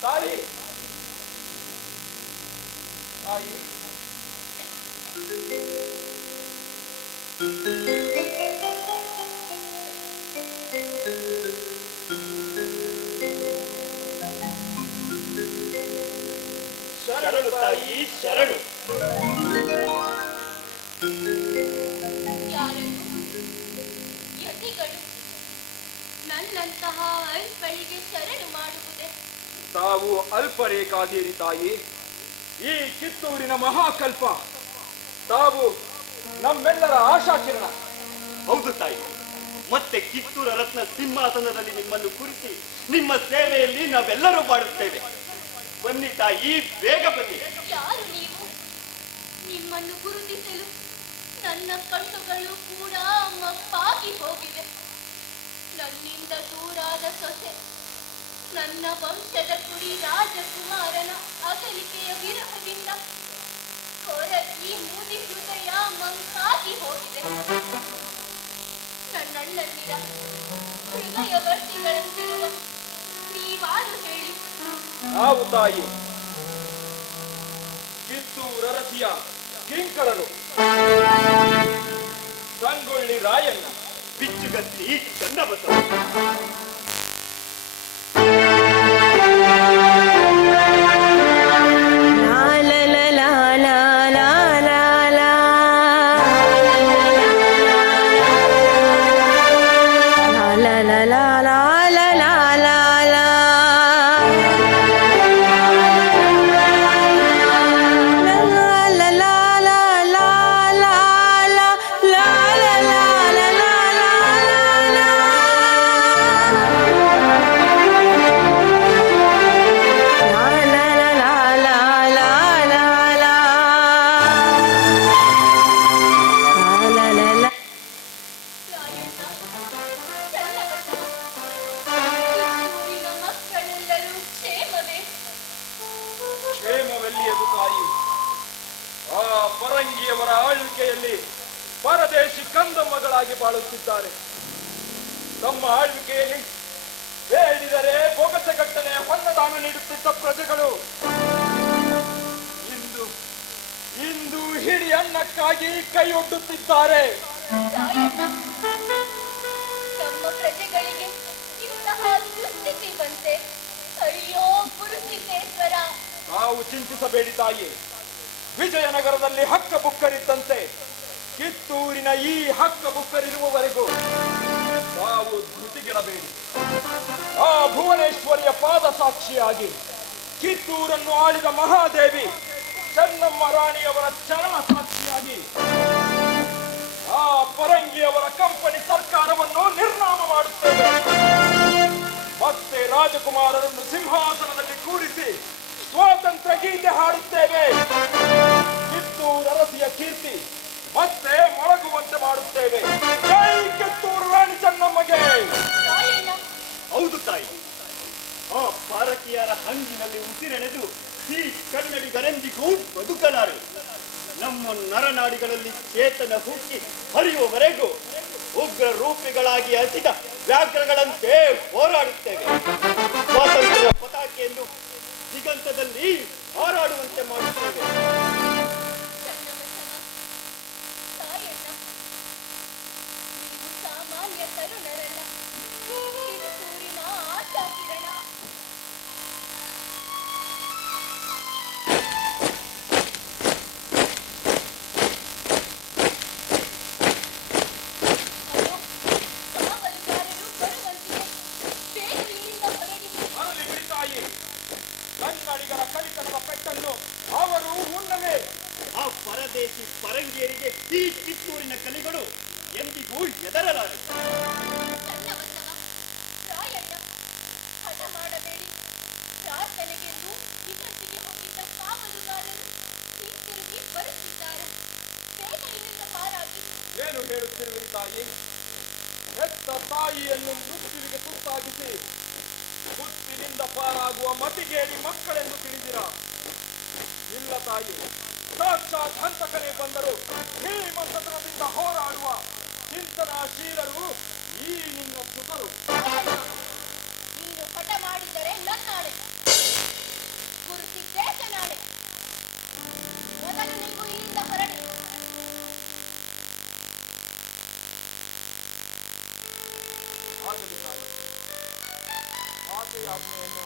ತಾಯಿ ತಾಯಿ ಶರಣು ತಾಯಿ ಶರಣು. ಯಾರದು? ಯತಿಗಳು ನನ್ನಂತಹ ಅಲ್ಪಳಿಗೆ ಶರಣು ಮಾಡುವುದೇ? ತಾವು ಅಲ್ಪರೇಖಾದೇರಿ ತಾಯಿ. ಈ ಕಿತ್ತೂರಿನ ಮಹಾಕಲ್ಪ ತಾವು ನಮ್ಮೆಲ್ಲರ ಆಶಾಕಿರಣ. ಹೌದು ತಾಯಿ. ಮತ್ತೆ ಕಿತ್ತೂರ ರತ್ನ ಸಿಂಹಾಸನದಲ್ಲಿ ನಿಮ್ಮನ್ನು ಕುರಿಸಿ ನಿಮ್ಮ ಸೇವೆಯಲ್ಲಿ ನಾವೆಲ್ಲರೂ ಬಾಳುತ್ತೇವೆ. ಬನ್ನಿ ತಾಯಿ, ಬೇಗ ಬನ್ನಿ. ಯಾರು ನೀವು? ನಿಮ್ಮನ್ನು ಗುರುತಿಸಲು ನನ್ನ ಕಣ್ಣುಗಳು ಕೂಡ ಮಪ್ಪಾಗಿ ಹೋಗಿವೆ. ನನ್ನಿಂದ ದೂರಾದ ಸೊಸೆ, ನನ್ನ ವಂಶದ ಕುಡಿ ರಾಜಕುಮಾರನ ಅಗಲಿಕೆಯ ವಿರಹದಿಂದ ಕೊರಗಿ ಮುದಿ ಹೃದಯ ಮಂಕಾಗಿ ಹೋಗಿದೆ. ನನ್ನಣ್ಣಂದಿರ ಹೃದಯವರ್ತಿಗಳಂತಿರುವ ನೀವಾರು ಹೇಳಿ. ನಾವು ತಾಯಿ ಕಿತ್ತೂರರಸಿಯ ಕಿಂಕರರು, ಸಂಗೊಳ್ಳಿ ರಾಯಣ್ಣ, ಬಿಚ್ಚುಗತ್ತಿ ಚನ್ನಬಸವ. ಕ್ಷೇಮವೆಲ್ಲಿಯದು ತಾಯಿ? ಆ ಪರಂಗಿಯವರ ಆಳ್ವಿಕೆಯಲ್ಲಿ ಪರದೇಶಿ ಕಂದಮ್ಮಗಳಾಗಿ ಬಾಳುತ್ತಿದ್ದಾರೆ. ತಮ್ಮ ಆಳ್ವಿಕೆಯಲ್ಲಿ ಬೇಡಿದರೆ ಬೊಗಸೆಗಟ್ಟಲೆ ಹೊನ್ನದಾನ ನೀಡುತ್ತಿದ್ದ ಪ್ರಜೆಗಳು ಇಂದು ಹಿಡಿ ಅನ್ನಕ್ಕಾಗಿ ಕೈ ಒಡ್ಡುತ್ತಿದ್ದಾರೆ. ನಮ್ಮ ಪ್ರಜೆಗಳಿಗೆ ಇಂತಹ ದುಸ್ಥಿತಿ ಬಂತೆ. ಅಯ್ಯೋ ಗುರುಸಿದ್ದೇಶ್ವರ. ನಾವು ಚಿಂತಿಸಬೇಡಿ ತಾಯಿ. ವಿಜಯನಗರದಲ್ಲಿ ಹಕ್ಕ ಬುಕ್ಕರಿದ್ದಂತೆ ಕಿತ್ತೂರಿನ ಈ ಹಕ್ಕ ಬುಕ್ಕರಿರುವವರೆಗೂ ನಾವು ಧೃತಿಗೆಡಬೇಡಿ. ಆ ಭುವನೇಶ್ವರಿಯ ಪಾದ ಸಾಕ್ಷಿಯಾಗಿ ಕಿತ್ತೂರನ್ನು ಆಳಿದ ಮಹಾದೇವಿ ಚೆನ್ನಮ್ಮ ರಾಣಿಯವರ ಚರಣ ಸಾಕ್ಷಿಯಾಗಿ ಆ ಪರಂಗಿಯವರ ಕಂಪನಿ ಸರ್ಕಾರವನ್ನು ನಿರ್ನಾಮ ಮಾಡುತ್ತೇವೆ. ಮತ್ತೆ ರಾಜಕುಮಾರರನ್ನು ಸಿಂಹಾಸನದಲ್ಲಿ ಕೂರಿಸಿ ಸ್ವಾತಂತ್ರ್ಯ ಗೀತೆ ಹಾಡುತ್ತೇವೆ. ಕಿತ್ತೂರರಸಿಯ ಕೀರ್ತಿ ಮತ್ತೆ ಮೊಳಗುವಂತೆ ಮಾಡುತ್ತೇವೆ. ಜೈ ಕಿತ್ತೂರು ರಾಣಿ ಚೆನ್ನಮ್ಮಗೆ. ಹೌದು ತಾಯಿ. ಆ ಪಾರಕಿಯರ ಹಂಗಿನಲ್ಲಿ ಉಸಿರೆಳೆದು ಈ ಕನ್ನಡಿಗರೆಂದಿಗೂ ಬದುಕಲಾರೆ. ನಮ್ಮ ನರನಾಡಿಗಳಲ್ಲಿ ಚೇತನ ಹುಕ್ಕಿ ಹರಿಯುವವರೆಗೂ ಉಗ್ರ ರೂಪಿಗಳಾಗಿ ಹಸಿದ ವ್ಯಾಘ್ರಗಳಂತೆ ಹೋರಾಡುತ್ತೇವೆ. ಸ್ವಾತಂತ್ರ್ಯ ಪತಾಕೆಯನ್ನು ದಿಗಂತದಲ್ಲಿ ಹಾರಾಡುವಂತೆ ಮಾಡುತ್ತೇವೆ. ತಾಯಣ್ಣ, ನೀವು ಸಾಮಾನ್ಯ ತರುಣರಲ್ಲ, ಕಿರುಸೂರಿನ ಆಶಾ ಕಿರಣ. ಅಯ್ಯೋ, ಕಾವಲುಗಾರರು ಬರುವಂತಿದೆ. ಬೇಗ ಇಲ್ಲಿಂದ ಹೊರಡಿ. ಮರಳಿ ಬಿಡಿ ತಾಯಿ. ಕನ್ನಡಿಗರ ಕಲಿತನದ ಪೆಟ್ಟನ್ನು ಅವರು ಉಣ್ಣವೇ. ಆ ಪರದೇಶಿ ಪರಂಗಿಯರಿಗೆ ಈ ಕಿತ್ತೂರಿನ ಕಲಿಗಳು ಎಂದಿಗೂ ಎದರಲಾರೆ. ನನ್ನ ಬಸವ, ರಾಯಣ್ಣ, ಹಠ ಮಾಡಬೇಡಿ. ಪ್ರಾರ್ಥನೆಗೆಂದು ನಿಮ್ಮೊಟ್ಟಿಗೆ ಹೋಗಿದ್ದ ಕಾವಲುಗಾರರು ಹಿಂತಿರುಗಿ ಬರುತ್ತಿದ್ದಾರೆ. ಬೇಗ ಇಲ್ಲಿಂದ ಪಾರಾಗಿ. ಏನು ಹೇಳುತ್ತಿರುವಿರಿ ತಾಯಿ? ಹೆತ್ತ ತಾಯಿಯನ್ನು ಮೃತ್ಯುವಿಗೆ ತುತ್ತಾಗಿಸಿ ಹುಟ್ಟಿನಿಂದ ಪಾರಾಗುವ ಮತಿಗೇಡಿ ಮಕ್ಕಳೆಂದು ತಿಳಿದಿರ? ಇಲ್ಲ ತಾಯಿ, ಸಾಕ್ಷಾತ್ ಹಂತಕನೇ ಬಂದರು ಈ ಮಂತ್ರದಿಂದ ಹೋರಾಡುವ ಚಿಂತನಾಶೀಲರು ಈ ನಿನ್ನ ಸುತರು. ನೀನು ಹಠ ಮಾಡಿದರೆ ನನ್ನಾಣೆ, ಗುರುತಿದ್ದೇಶನಾಣೆ. ಮೊದಲು ನೀವು ಇಲ್ಲಿಂದ ಹೊರಡಿ. ಆಗಲಿ ತಾಯಿ, ಆಸೆಯಾಜ್ಞೆಯನ್ನು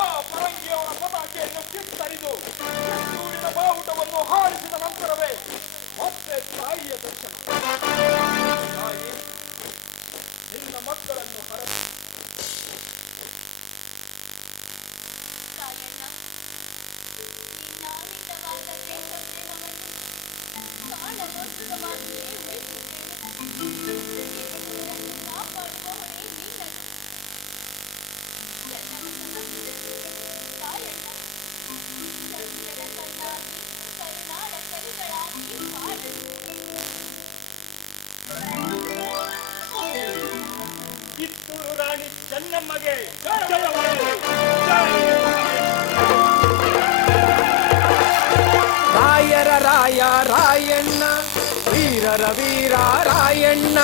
ಆ ಪರಂಗಿಯವರ ಪತಾಕೆಯನ್ನು ಕಿತ್ತರಿದು ಕಿತ್ತೂರಿನ ಬಾವುಟವನ್ನು ಹಾರಿಸಿದ ನಂತರವೇ ಮತ್ತೆ ತಾಯಿಯ ದರ್ಶನ. ತಾಯಿ, ನಿನ್ನ ಮಕ್ಕಳನ್ನು ಹರಸಿ. ತಾಯಣ್ಣ, ನಿನ್ನ ಅಮಿತವಾದ ದೇಶಪ್ರೇಮವನ್ನು ಕಾಣಗೋಚರವಾಗಿಯೇ ಉಳಿಸಿದ್ದೇನೆ. ಕಿತ್ತೂರನ್ನು ಕಾಪಾಡುವ ಹೊಣೆ ನಿನ್ನದು. ತಾಯಣ್ಣ, ಸತ್ಯದ ಕಣ್ಣಾಗಿ ಕರುನಾಡ ಕರುಗಳಾಗಿ ಬಾಳು. ಕಿತ್ತೂರು ರಾಣಿ ಚೆನ್ನಮ್ಮಗೆ ಜಯವಾಗಲಿ. ಜಯ. ರಾಯರ ರಾಯ ರಾಯಣ್ಣ, ವೀರರ ವೀರ ರಾಯಣ್ಣ.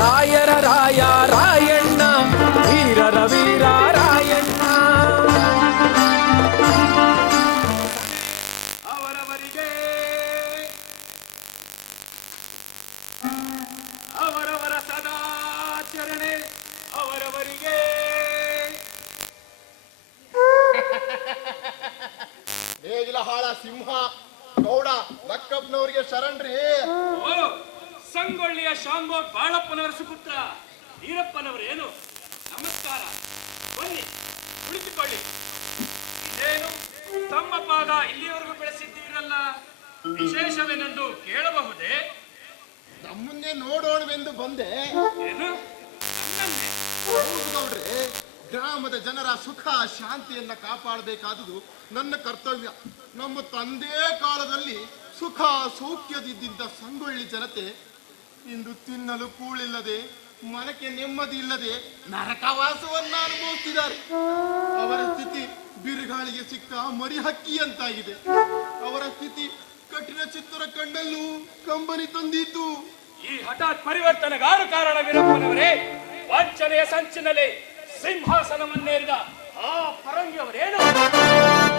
ರಾಯರ ರಾಯ ರಾಯಣ್ಣ, ವೀರರ ವೀರ ರಾಯಣ್ಣ. ಅವರವರಿಗೆ ಅವರವರ ಸದಾಚರಣೆ ಅವರವರಿಗೆ. ನೇಗಿಲಹಾಳ ಸಿಂಹ ಗೌಡ ಲಕ್ಕಪ್ಪನವರಿಗೆ ಶರಣ್ರಿ. ಓ, ಸಂಗೊಳ್ಳಿಯ ಶಾಂಬೋ ಬಾಳಪ್ಪನವರ ಸುಪುತ್ರ ಈರಪ್ಪನವರೇನು? ನಮಸ್ಕಾರ. ಬನ್ನಿ, ಕುಳಿತುಕೊಳ್ಳಿ. ಇದೇನು ತಮ್ಮ ಪಾದ ಇಲ್ಲಿಯವರೆಗೂ ಬೆಳೆಸಿದ್ದೀರಲ್ಲ, ವಿಶೇಷವೇನೆಂದು ಕೇಳಬಹುದೇ? ನಮ್ಮನ್ನೇ ನೋಡೋಣವೆಂದು ಬಂದೆ. ಏನು, ನನ್ನನ್ನೇ? ಹೌದು ಗೌಡ್ರೆ, ಗ್ರಾಮದ ಜನರ ಸುಖ ಶಾಂತಿಯನ್ನ ಕಾಪಾಡಬೇಕಾದುದು ನನ್ನ ಕರ್ತವ್ಯ. ನಮ್ಮ ತಂದೆ ಕಾಲದಲ್ಲಿ ಸುಖ ಸೌಖ್ಯದಿದ್ದ ಸಂಗೊಳ್ಳಿ ಜನತೆ ಇಂದು ತಿನ್ನಲು ಕೂಳಿಲ್ಲದೆ, ಮನಕ್ಕೆ ನೆಮ್ಮದಿ ಇಲ್ಲದೆ ನರಕವಾಸವನ್ನ ಅನುಭವಿಸಿದ್ದಾರೆ. ಅವರ ಸ್ಥಿತಿ ಬಿರುಗಾಳಿಗೆ ಸಿಕ್ಕ ಮರಿಹಕ್ಕಿಯಂತಾಗಿದೆ. ಅವರ ಸ್ಥಿತಿ ಕಠಿಣ ಚಿತ್ತರ ಕಣ್ಣಲ್ಲೂ ಕಂಬನಿ ತಂದಿದ್ದು. ಈ ಹಠಾತ್ ಪರಿವರ್ತನೆಗಾರು ಕಾರಣ ವೀರಪ್ಪನವರೇ. ವಂಚನೆಯ ಸಂಚಿನಲ್ಲಿ ಸಿಂಹಾಸನವನ್ನೇರಿದ ಆ ಪರಂಗಿಯವರೇನು?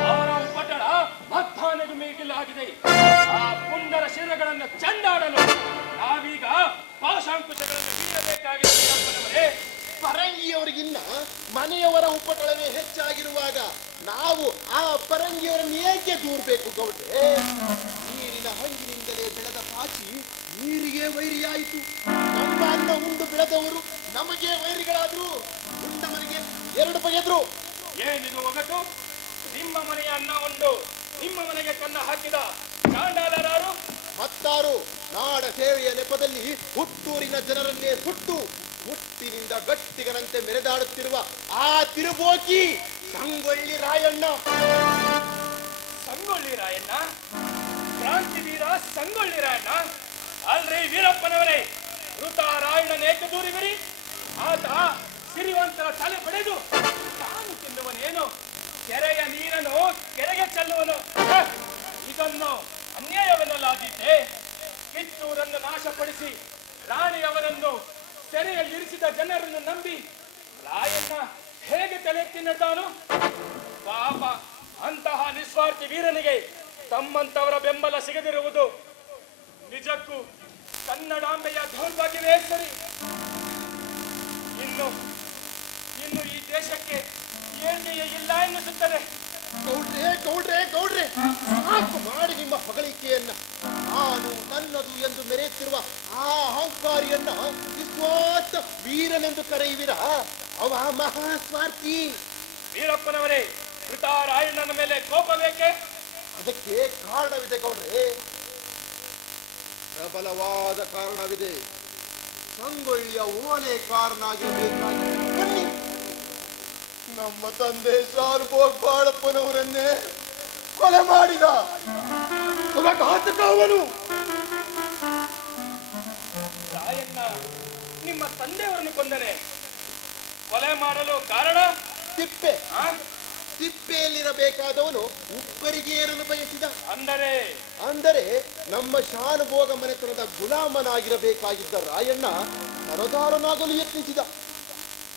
ಅವರ ಪಟ್ಟಣ ಮತ್ತಾನೆಗೂ ಮೀಗಿಲಾಗಿದೆ. ಆ ಪುಂಡರ ಶಿರಗಳನ್ನು ಚೆಂಡಾಡಲು ನಾವೀಗ ಪಾಶಾಂಕುಶಗಳನ್ನು ಬೀಳಬೇಕಾಗಿದೆ ವೀರಪ್ಪನವರೇ. ಪರಂಗಿಯವರಿಗಿನ್ನ ಮನೆಯವರ ಉಪಟಳವೇ ಹೆಚ್ಚಾಗಿರುವಾಗ ನಾವು ಆ ಪರಂಗಿಯವರನ್ನು ಏಕೆ ದೂರಬೇಕು ಗೌಡ್ರೆ? ನೀರಿನ ಹಂಗಿನಿಂದಲೇ ಬೆಳೆದ ಪಾಚಿ ನೀರಿಗೆ ವೈರಿಯಾಯಿತು. ನಮ್ಮ ಅನ್ನ ಉಂಡು ಬೆಳೆದವರು ನಮಗೆ ವೈರಿಗಳಾದ್ರು, ಉಂಡವರಿಗೆ ಎರಡು ಬಗೆದ್ರು. ಏನಿದು ಒಗಟು? ನಿಮ್ಮ ಮನೆಯ ಅನ್ನ ಉಂಡು ನಿಮ್ಮ ಮನೆಗೆ ಕನ್ನ ಹಾಕಿದ ಚಾಂಡಾಲರಾರು? ಮತ್ತಾರು ನಾಡ ಸೇವೆಯ ನೆಪದಲ್ಲಿ ಹುಟ್ಟೂರಿನ ಜನರನ್ನೇ ಸುಟ್ಟು ಹುಟ್ಟಿನಿಂದ ಗಟ್ಟಿಗನಂತೆ ಮೆರೆದಾಡುತ್ತಿರುವ ಆ ತಿರುಬೋಕಿ ಸಂಗೊಳ್ಳಿ ರಾಯಣ್ಣ. ಸಂಗೊಳ್ಳಿ ರಾಯಣ್ಣ? ಕ್ರಾಂತಿವೀರ ಸಂಗೊಳ್ಳಿ ರಾಯಣ್ಣ? ಅಲ್ರಿ ವೀರಪ್ಪನವರೇ, ಮೃತ ರಾಯಣ್ಣನೇಕೆ ದೂರಿವಿರಿ? ಆತ ಸಿರಿವಂತರ ತಲೆ ಬಡೆದು ತಾನು ತಿನ್ನುವನೇನು ಕೆರೆಯ ನೀರನ್ನು ಕೆರೆಗೆ ಚೆಲ್ಲುವನು. ಇದನ್ನು ಅನ್ಯಾಯವೆನ್ನಲಾದೀತೆ. ಕಿತ್ತೂರನ್ನು ನಾಶಪಡಿಸಿ ರಾಣಿಯವರನ್ನು ಸೆರೆಯಲ್ಲಿರಿಸಿದ ಜನರನ್ನು ನಂಬಿ ರಾಯಣ್ಣ ಹೇಗೆ ತಲೆತ್ತಿ ನಡೆದಾನು? ಪಾಪ, ಅಂತಹ ನಿಸ್ವಾರ್ಥಿ ವೀರನಿಗೆ ತಮ್ಮಂತವರ ಬೆಂಬಲ ಸಿಗದಿರುವುದು ನಿಜಕ್ಕೂ ಕನ್ನಡಾಂಬೆಯ ದೌರ್ಭಾಗ್ಯವೇ ಸರಿ. ಇನ್ನು ಈ ದೇಶಕ್ಕೆ ಏಳ್ಗೆಯೇ ಇಲ್ಲ ಎನ್ನಿಸುತ್ತದೆ. ಗೌಡ್ರೆ ಗೌಡ್ರೆ ಗೌಡ್ರೆ, ಸಾಕು ಮಾಡಿ ನಿಮ್ಮ ಹೊಗಳಿಕೆಯನ್ನ. ನಾನು ನನ್ನದು ಎಂದು ಮೆರೆಯುತ್ತಿರುವ ಆ ಅಹಂಕಾರಿಯನ್ನ ನಿಸ್ವಾರ್ಥ ವೀರನೆಂದು ಕರೆಯುವಿರಾ? ಅವ ಮಹಾಸ್ವಾರ್ಥಿ. ವೀರಪ್ಪನವರೇ, ಮೃತ ರಾಯಣ್ಣನ ಮೇಲೆ ಕೋಪ ಬೇಕೆ? ಅದಕ್ಕೆ ಕಾರಣವಿದೆ ಗೌಡ್ರೆ, ಪ್ರಬಲವಾದ ಕಾರಣವಿದೆ. ಸಂಗೊಳ್ಳಿಯ ಓಲೆಕಾರನಾಗಿರಬೇಕಾಗಿ ಬನ್ನಿ. ನಮ್ಮ ತಂದೆ ಸಾರ್ಬೋಗ್ ಬಾಳಪ್ಪನವರನ್ನೇ ಕೊಲೆ ಮಾಡಿದ ಕೊಲೆಘಾತಕ ಅವನು. ರಾಯಣ್ಣ ನಿಮ್ಮ ತಂದೆಯವರನ್ನು ಕೊಂದನೆ. ಕೊಲೆ ಮಾಡಲು ಕಾರಣ? ತಿಪ್ಪೆ. ತಿಪ್ಪೆಯಲ್ಲಿರಬೇಕಾದವನು ಉಪ್ಪರಿಗೆ ಏರಲು ಬಯಸಿದ. ಅಂದರೆ ನಮ್ಮ ಶಾನುಭೋಗ ಮನೆತನದ ಗುಲಾಮನಾಗಿರಬೇಕಾಗಿದ್ದ ರಾಯಣ್ಣ ಸರದಾರನಾಗಲು ಯತ್ನಿಸಿದ.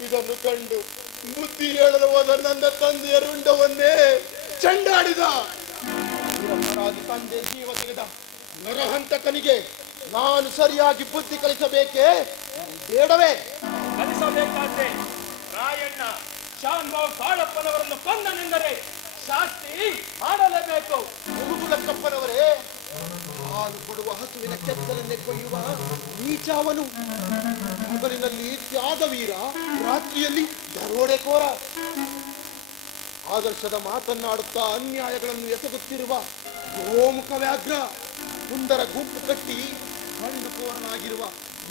ಇದನ್ನು ಕಂಡು ಬುದ್ಧಿ ಹೇಳಲು ಹೋದ ನನ್ನ ತಂದೆಯ ರುಂಡವನ್ನೇ ಚೆಂಡಾಡಿದ. ಅಪರಾಧಿ ತಂದೆ ಜೀವ ತೆಗೆದ ನರಹಂತಕನಿಗೆ ನಾನು ಸರಿಯಾಗಿ ಬುದ್ಧಿ ಕಲಿಸಬೇಕೇ? ಬೇಡವೇ? ಕಲಿಸಬೇಕಾದ್ರೆ ರಾಯಣ್ಣ ಶಾನ್ಭೋಗ್ ಬಾಳಪ್ಪನವರನ್ನು ಕೊಂದನೆಂದರೆ ಶಾಸ್ತಿ ಮಾಡಲೇಬೇಕು. ಮುಗುಲಕ್ಕಪ್ಪನವರೇ, ಹಾಲು ಕೊಡುವ ಹಸುವಿನ ಕೆತ್ತಲನ್ನೇ ಕೊಯ್ಯುವ ನೀಚಾವನು. ಹಗಲಿನಲ್ಲಿ ತ್ಯಾಗವೀರ, ರಾತ್ರಿಯಲ್ಲಿ ದರೋಡೆಕೋರ. ಆದರ್ಶದ ಮಾತನ್ನಾಡುತ್ತಾ ಅನ್ಯಾಯಗಳನ್ನು ಎಸಗುತ್ತಿರುವ ಗೋಮುಖ ವ್ಯಾಘ್ರ. ಸುಂದರ ಗುಂಪು ಕಟ್ಟಿ ಬಂಡುಕೋರನಾಗಿರುವ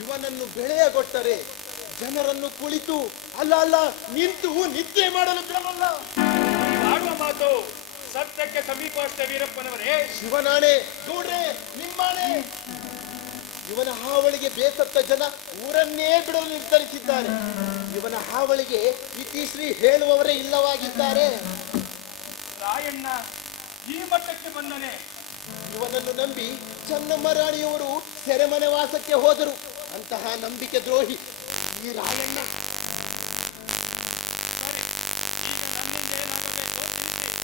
ಇವನನ್ನು ಬೆಳೆಯಗೊಟ್ಟರೆ ಜನರನ್ನು ಕುಳಿತು ಅಲ್ಲ ನಿಂತು ನಿದ್ದೆ ಮಾಡಲು ಬಿಡವಲ್ಲ. ಆಡುವ ಮಾತು ಸತ್ಯಕ್ಕೆ ಸಮೀಪ ಅಷ್ಟೇ ವೀರಪ್ಪನವರೇ. ಶಿವನಾಣೆ ಗೌಡ್ರೆ, ನಿಮ್ಮಾಣೆ. ಇವನ ಹಾವಳಿಗೆ ಬೇಸತ್ತ ಜನ ಊರನ್ನೇ ಬಿಡಲು ನಿರ್ಧರಿಸಿದ್ದಾರೆ. ಇವನ ಹಾವಳಿಗೆ ಇತಿಶ್ರೀ ಹೇಳುವವರೇ ಇಲ್ಲವಾಗಿದ್ದಾರೆ. ರಾಯಣ್ಣ ಈ ಮಟ್ಟಕ್ಕೆ ಬಂದನೆ. ಇವನನ್ನು ನಂಬಿ ಚೆನ್ನಮ್ಮ ರಾಣಿಯವರು ಸೆರೆಮನೆ ವಾಸಕ್ಕೆ ಹೋದರು. ಅಂತಹ ನಂಬಿಕೆ ದ್ರೋಹಿ ಈ ರಾಯಣ್ಣ. ಸರಿ, ಈಗ ನನ್ನಿಂದ ಏನಾಗಬೇಕು ತಿಳಿಸಿ.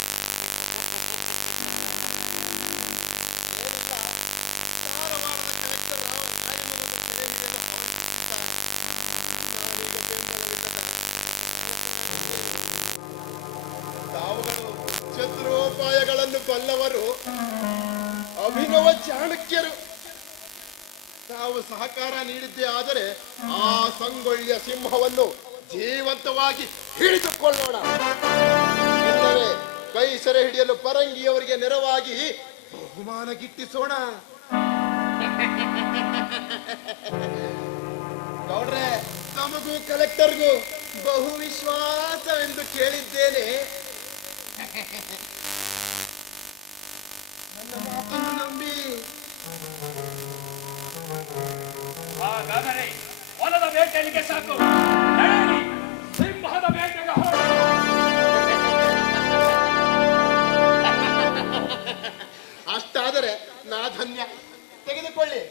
ಕಾರವಾರದ ಕಲೆಕ್ಟರ್ ರಾಯಣ್ಣನನ್ನು ಸೆರೆ ಹಿಡಿಯಲು ಹೊರಟಿದ್ದಾರೆ. ನಾನೀಗ ಬೆಂಬಲವಿಲ್ಲದ ತಾವುಗಳು ಚತುರೋಪಾಯಗಳನ್ನು ಬಲ್ಲವರು, ಅಭಿನವ ಚಾಣಕ್ಯರು. ತಾವು ಸಹಕಾರ ನೀಡಿದ್ದೇ ಆದರೆ ಆ ಸಂಗೊಳ್ಳಿಯ ಸಿಂಹವನ್ನು ಜೀವಂತವಾಗಿ ಹಿಡಿದುಕೊಳ್ಳೋಣ. ಇಲ್ಲವೇ ಕೈ ಸೆರೆ ಹಿಡಿಯಲು ಪರಂಗಿಯವರಿಗೆ ನೆರವಾಗಿ ಬಹುಮಾನ ಗಿಟ್ಟಿಸೋಣ. ಗೌಡ್ರೆ, ನಮಗೂ ಕಲೆಕ್ಟರ್ಗೂ ಬಹು ವಿಶ್ವಾಸವೆಂದು ಕೇಳಿದ್ದೇನೆ. ನನ್ನ ಮಾತನ್ನು ನಂಬಿ. ಹಾಗಾದರೆ ಹೊಲದ ಬೇಟೆಗೆ ಸಾಕು, ನಡೆಯಿರಿ, ಸಿಂಹದ ಬೇಟೆಗೆ ಹೋಗಿ. ಅಷ್ಟಾದರೆ ನಾ ಧನ್ಯ. ತೆಗೆದುಕೊಳ್ಳಿ.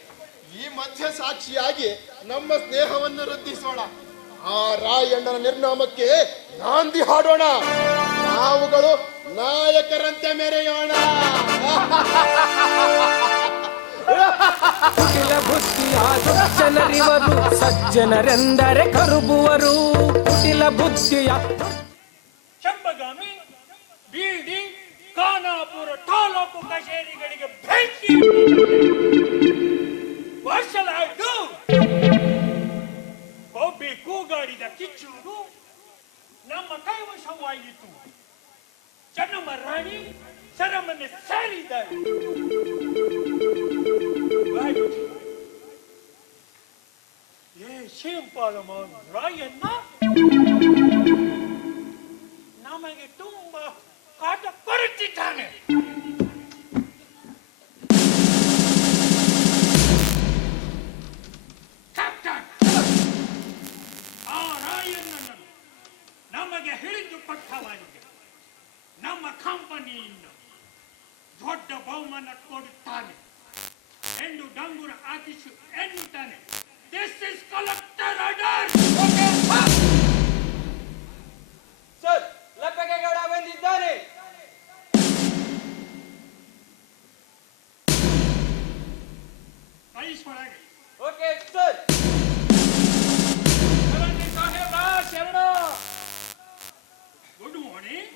ಈ ಮಧ್ಯ ಸಾಕ್ಷಿಯಾಗಿ ನಮ್ಮ ಸ್ನೇಹವನ್ನು ವೃದ್ಧಿಸೋಣ. ಆ ರಾಯಣ್ಣನ ನಿರ್ನಾಮಕ್ಕೆ ಗಾಂಧಿ ಹಾಡೋಣ. ನಾವುಗಳು ನಾಯಕರಂತೆ ಮೆರೆಯೋಣ. ಕುಟಿಲ ಬುದ್ಧಿಯ ದುರ್ಜನರಿವರು ಸಜ್ಜನರೆಂದರೆ ಕರುಬುವರು. ಕುಟಿಲ ಬುದ್ಧಿಯ ಕೆಂಪಗಾಮಿ, ಬೀಡಿ, ಖಾನಾಪುರ ತಾಲೂಕು ಕಚೇರಿಗಳಿಗೆ ಬೆಂಕಿ ವರ್ಷಲಾಯಿತು. ಒಬ್ಬಿ ಕೂಗಾಡಿದ ಕಿಚ್ಚೂರು ನಮ್ಮ ಕೈವಶವಾಯಿತು. ಚೆನ್ನಮ್ಮ ರಾಣಿ ಸೆರೆಮನೆ ಸೇರಿದ್ದಾರೆ. ಶಿಂಪಾಲಮಾನ್ ರಾಯಣ್ಣ ನಮಗೆ ತುಂಬಾ ಕಾಟ ಕೊಡುತ್ತಿದ್ದಾನೆ. ಕ್ಯಾಪ್ಟನ್, ಆ ರಾಯಣ್ಣನನ್ನು ಹೇಳ್ಬಿಟ್ಟಾನೆ. This is collector order. Sir, Lappegowda ಬಂದಿದ್ದಾನೆ. ಕಳಿಸೊಳಗೆ. Okay sir. ಸಾಹೇಬ್ರ ಶರಣ. Good morning.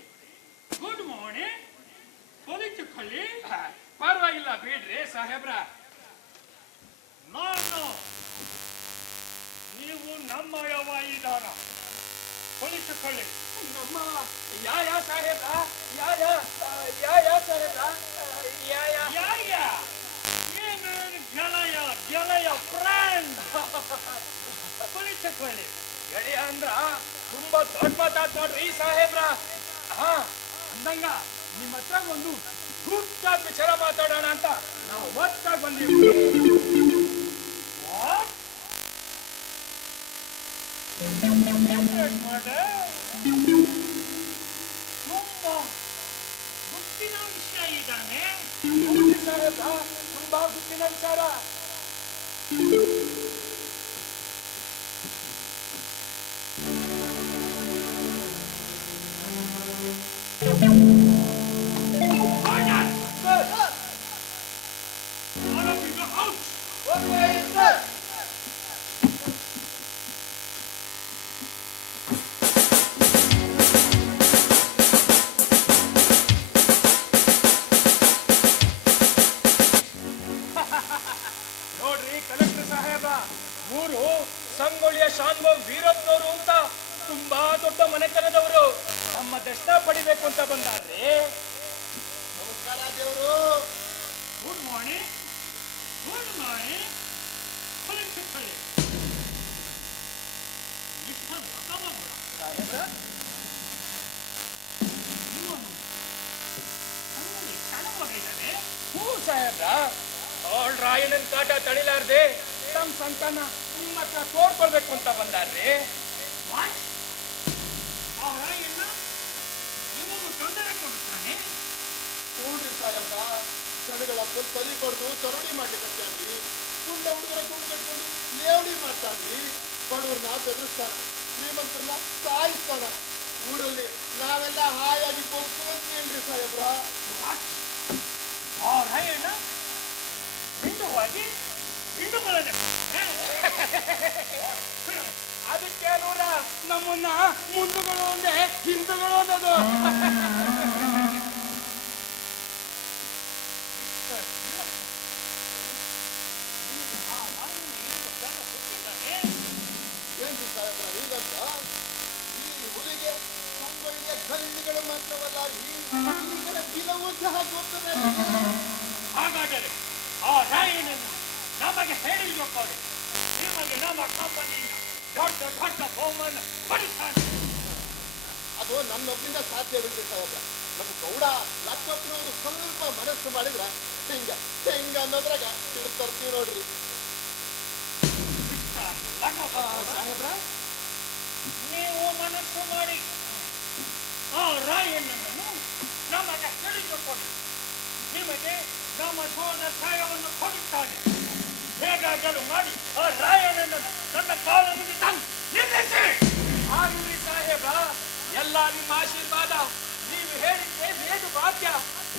Good morning. ಪೊಲೀಚಕಳ್ಳಿ. ಪರವಾಗಿಲ್ಲ ಬಿಡ್ರಿ ಸಾಹೇಬ್ರ. ನಾನು ನೀವು ನಮ್ಮ ಯಾವ ಇದಾರ ಪೊಲೀಚಕಳ್ಳಿ. ನಮ್ಮ ಯಾ ಸಾಹೇಬ್ರ, ಯಾ ಸಾಹೇಬ್ರ, ಯಾಯ ಏನೇನು ಗೆಳೆಯ ಫ್ರೆಂಡ್ ಪೊಲೀಚಕಳ್ಳಿ. ಗೆಳೆಯ ಅಂದ್ರ ತುಂಬಾ ದೊಡ್ಡ ಮಾತಾಡ್ ನೋಡ್ರಿ ಸಾಹೇಬ್ರ. ಹಾ, ಅಂದಂಗ ನಿಮ್ಮ ಹತ್ರ ಒಂದು ಗುಪ್ತ ವಿಚಾರ ಮಾತಾಡೋಣ ಅಂತ ನಾವು ಒಟ್ಟಾಗಿ ಬಂದಿವಿ. ತುಂಬಾ ಗುಟ್ಟಿನ ವಿಷಯ ಇದ್ದಾನೆ. ಸಾಹೇಬ್ರ, ತುಂಬಾ ಗುಪ್ತಿನ ವಿಚಾರ. ನೋಡ್ರಿ ಕಲೆಕ್ಟರ್ ಸಾಹೇಬ, ಊರು ಸಂಗೊಳ್ಳಿಯ ಶಾನ್ಭೋಗ್ ವೀರಪ್ಪನವರು ಅಂತ ತುಂಬಾ ದೊಡ್ಡ ಮನೆತನದವರು ನಮ್ಮ ದರ್ಶನ ಪಡಿಬೇಕು ಅಂತ ಬಂದಾರ್ರಿ. ನಮಸ್ಕಾರ ದೇವರು. Good morning. ಗುಡ್ ಮಾರ್ನಿಂಗ್ ಪೊಲೀಚಕಳ್ಳಿ. ಸಾಹೇಬ್ರ, ಹ್ಞೂ ಸಾಹೇಬ್ರ, ಅವಳ ರಾಯಣ್ಣನ ಕಾಟ ತಡಿಲಾರ್ದೆ ತಮ್ಮ ಸಂತಾನ ನಿಮ್ಮ ಹತ್ರ ತೋಡ್ಕೊಳ್ಬೇಕು ಅಂತ ಬಂದಾರ್ರಿ. ನಿಮಗೂ ತೊಂದರೆ ಕೊಡುತ್ತಾನೆ. ನೋಡ್ರಿ ಸಾಹೇಬ್ರ, ಜನಗಳ ತಲೆ ಕೊಡ್ದು ತರುಣಿ ಮಾಡ್ಲಿಕ್ಕೆ ಗುಂಡ ಹುಡುಗರ ಗುಂಡು ಕಟ್ಕೊಂಡು ಲೇವಡಿ ಮಾಡ್ತಾನ್ರಿ. ಬಡವ್ರನ್ನ ಬೆದರಿಸ್ತಾನ, ಶ್ರೀಮಂತರನ್ನ ಸಾಯಿಸ್ತಾನ. ಊರಲ್ಲಿ ನಾವೆಲ್ಲ ಹಾಯಾಗಿ ಬದುಕುವಂತೇನ್ರಿ ಸಾಹೇಬ್ರ. ರಾಯಣ್ಣ ಹಿಂದುವಾಗಿ ಹಿಂದೂಗಳನ್ನೇ ಅದಕ್ಕೆ ನೂರ ನಮ್ಮನ್ನ ಮುಂದುಗಳು ಒಂದೇ ಹಿಂದುಗಳು ಅನ್ನೋದು. ಏನ್ರಿ ಸಾಹೇಬ್ರ ಹೀಗಂತ? ಈ ಹುಲಿಗೆ ಸಂಗೊಳ್ಳಿಯ ಗಲ್ಲಿಗಳು ಮಾತ್ರವಲ್ಲ, ಈಗಿನ ದಿನವೂ ಸಹ ಗೊತ್ತದೆ. ಹಾಗಾದರೆ ಆ ರಾಯಣ್ಣನ್ನು ನಮಗೆ ಹೇಳಿಕೊಡಿ. ನಿಮಗೆ ನಮ್ಮ ಕಂಪನಿಯಿಂದ ದೊಡ್ಡ ದೊಡ್ಡ ಬಹುಮಾನ ಕೊಡುತ್ತಾನೆ. ಅದು ನನ್ನೊಬ್ಬರಿಂದ ಸಾಧ್ಯವಿಲ್ಲ ಸಾಹೇಬ್ರ. ನಮ್ಮ ಗೌಡ ಲಕ್ಕಪ್ಪನವರು ಸ್ವಲ್ಪ ಮನಸ್ಸು ಮಾಡಿದ್ರ ಹೆಂಗ ಅನ್ನೋದ್ರಾಗ ತಿಳ್ತರ್ತೀವಿ ನೋಡ್ರಿ. ಸಾಹೇಬ್ರ, ನೀವು ಮನಸ್ಸು ಮಾಡಿ ಆ ರಾಯಣ್ಣನನ್ನು ನಮಗೆ ಹೇಳಿಕೊಡಿ. ನಿಮಗೆ ನಮ್ಮ ಜೀವನ ಸಹಾಯವನ್ನು ಕೊಡುತ್ತಾನೆ. ಹೇಗಾಗಲು ಮಾಡಿ ಆ ರಾಯಣ್ಣನನ್ನು ನನ್ನ ಕಾಲ ಮುಂದೆ ತಂದು ನಿಲ್ಲಿಸಿ. ಆಗಲಿ ಸಾಹೇಬ್ರ, ಎಲ್ಲ ನಿಮ್ಮ ಆಶೀರ್ವಾದ. ನೀವು ಹೇಳಿದ್ದೆ ವೇದ ವಾಕ್ಯ.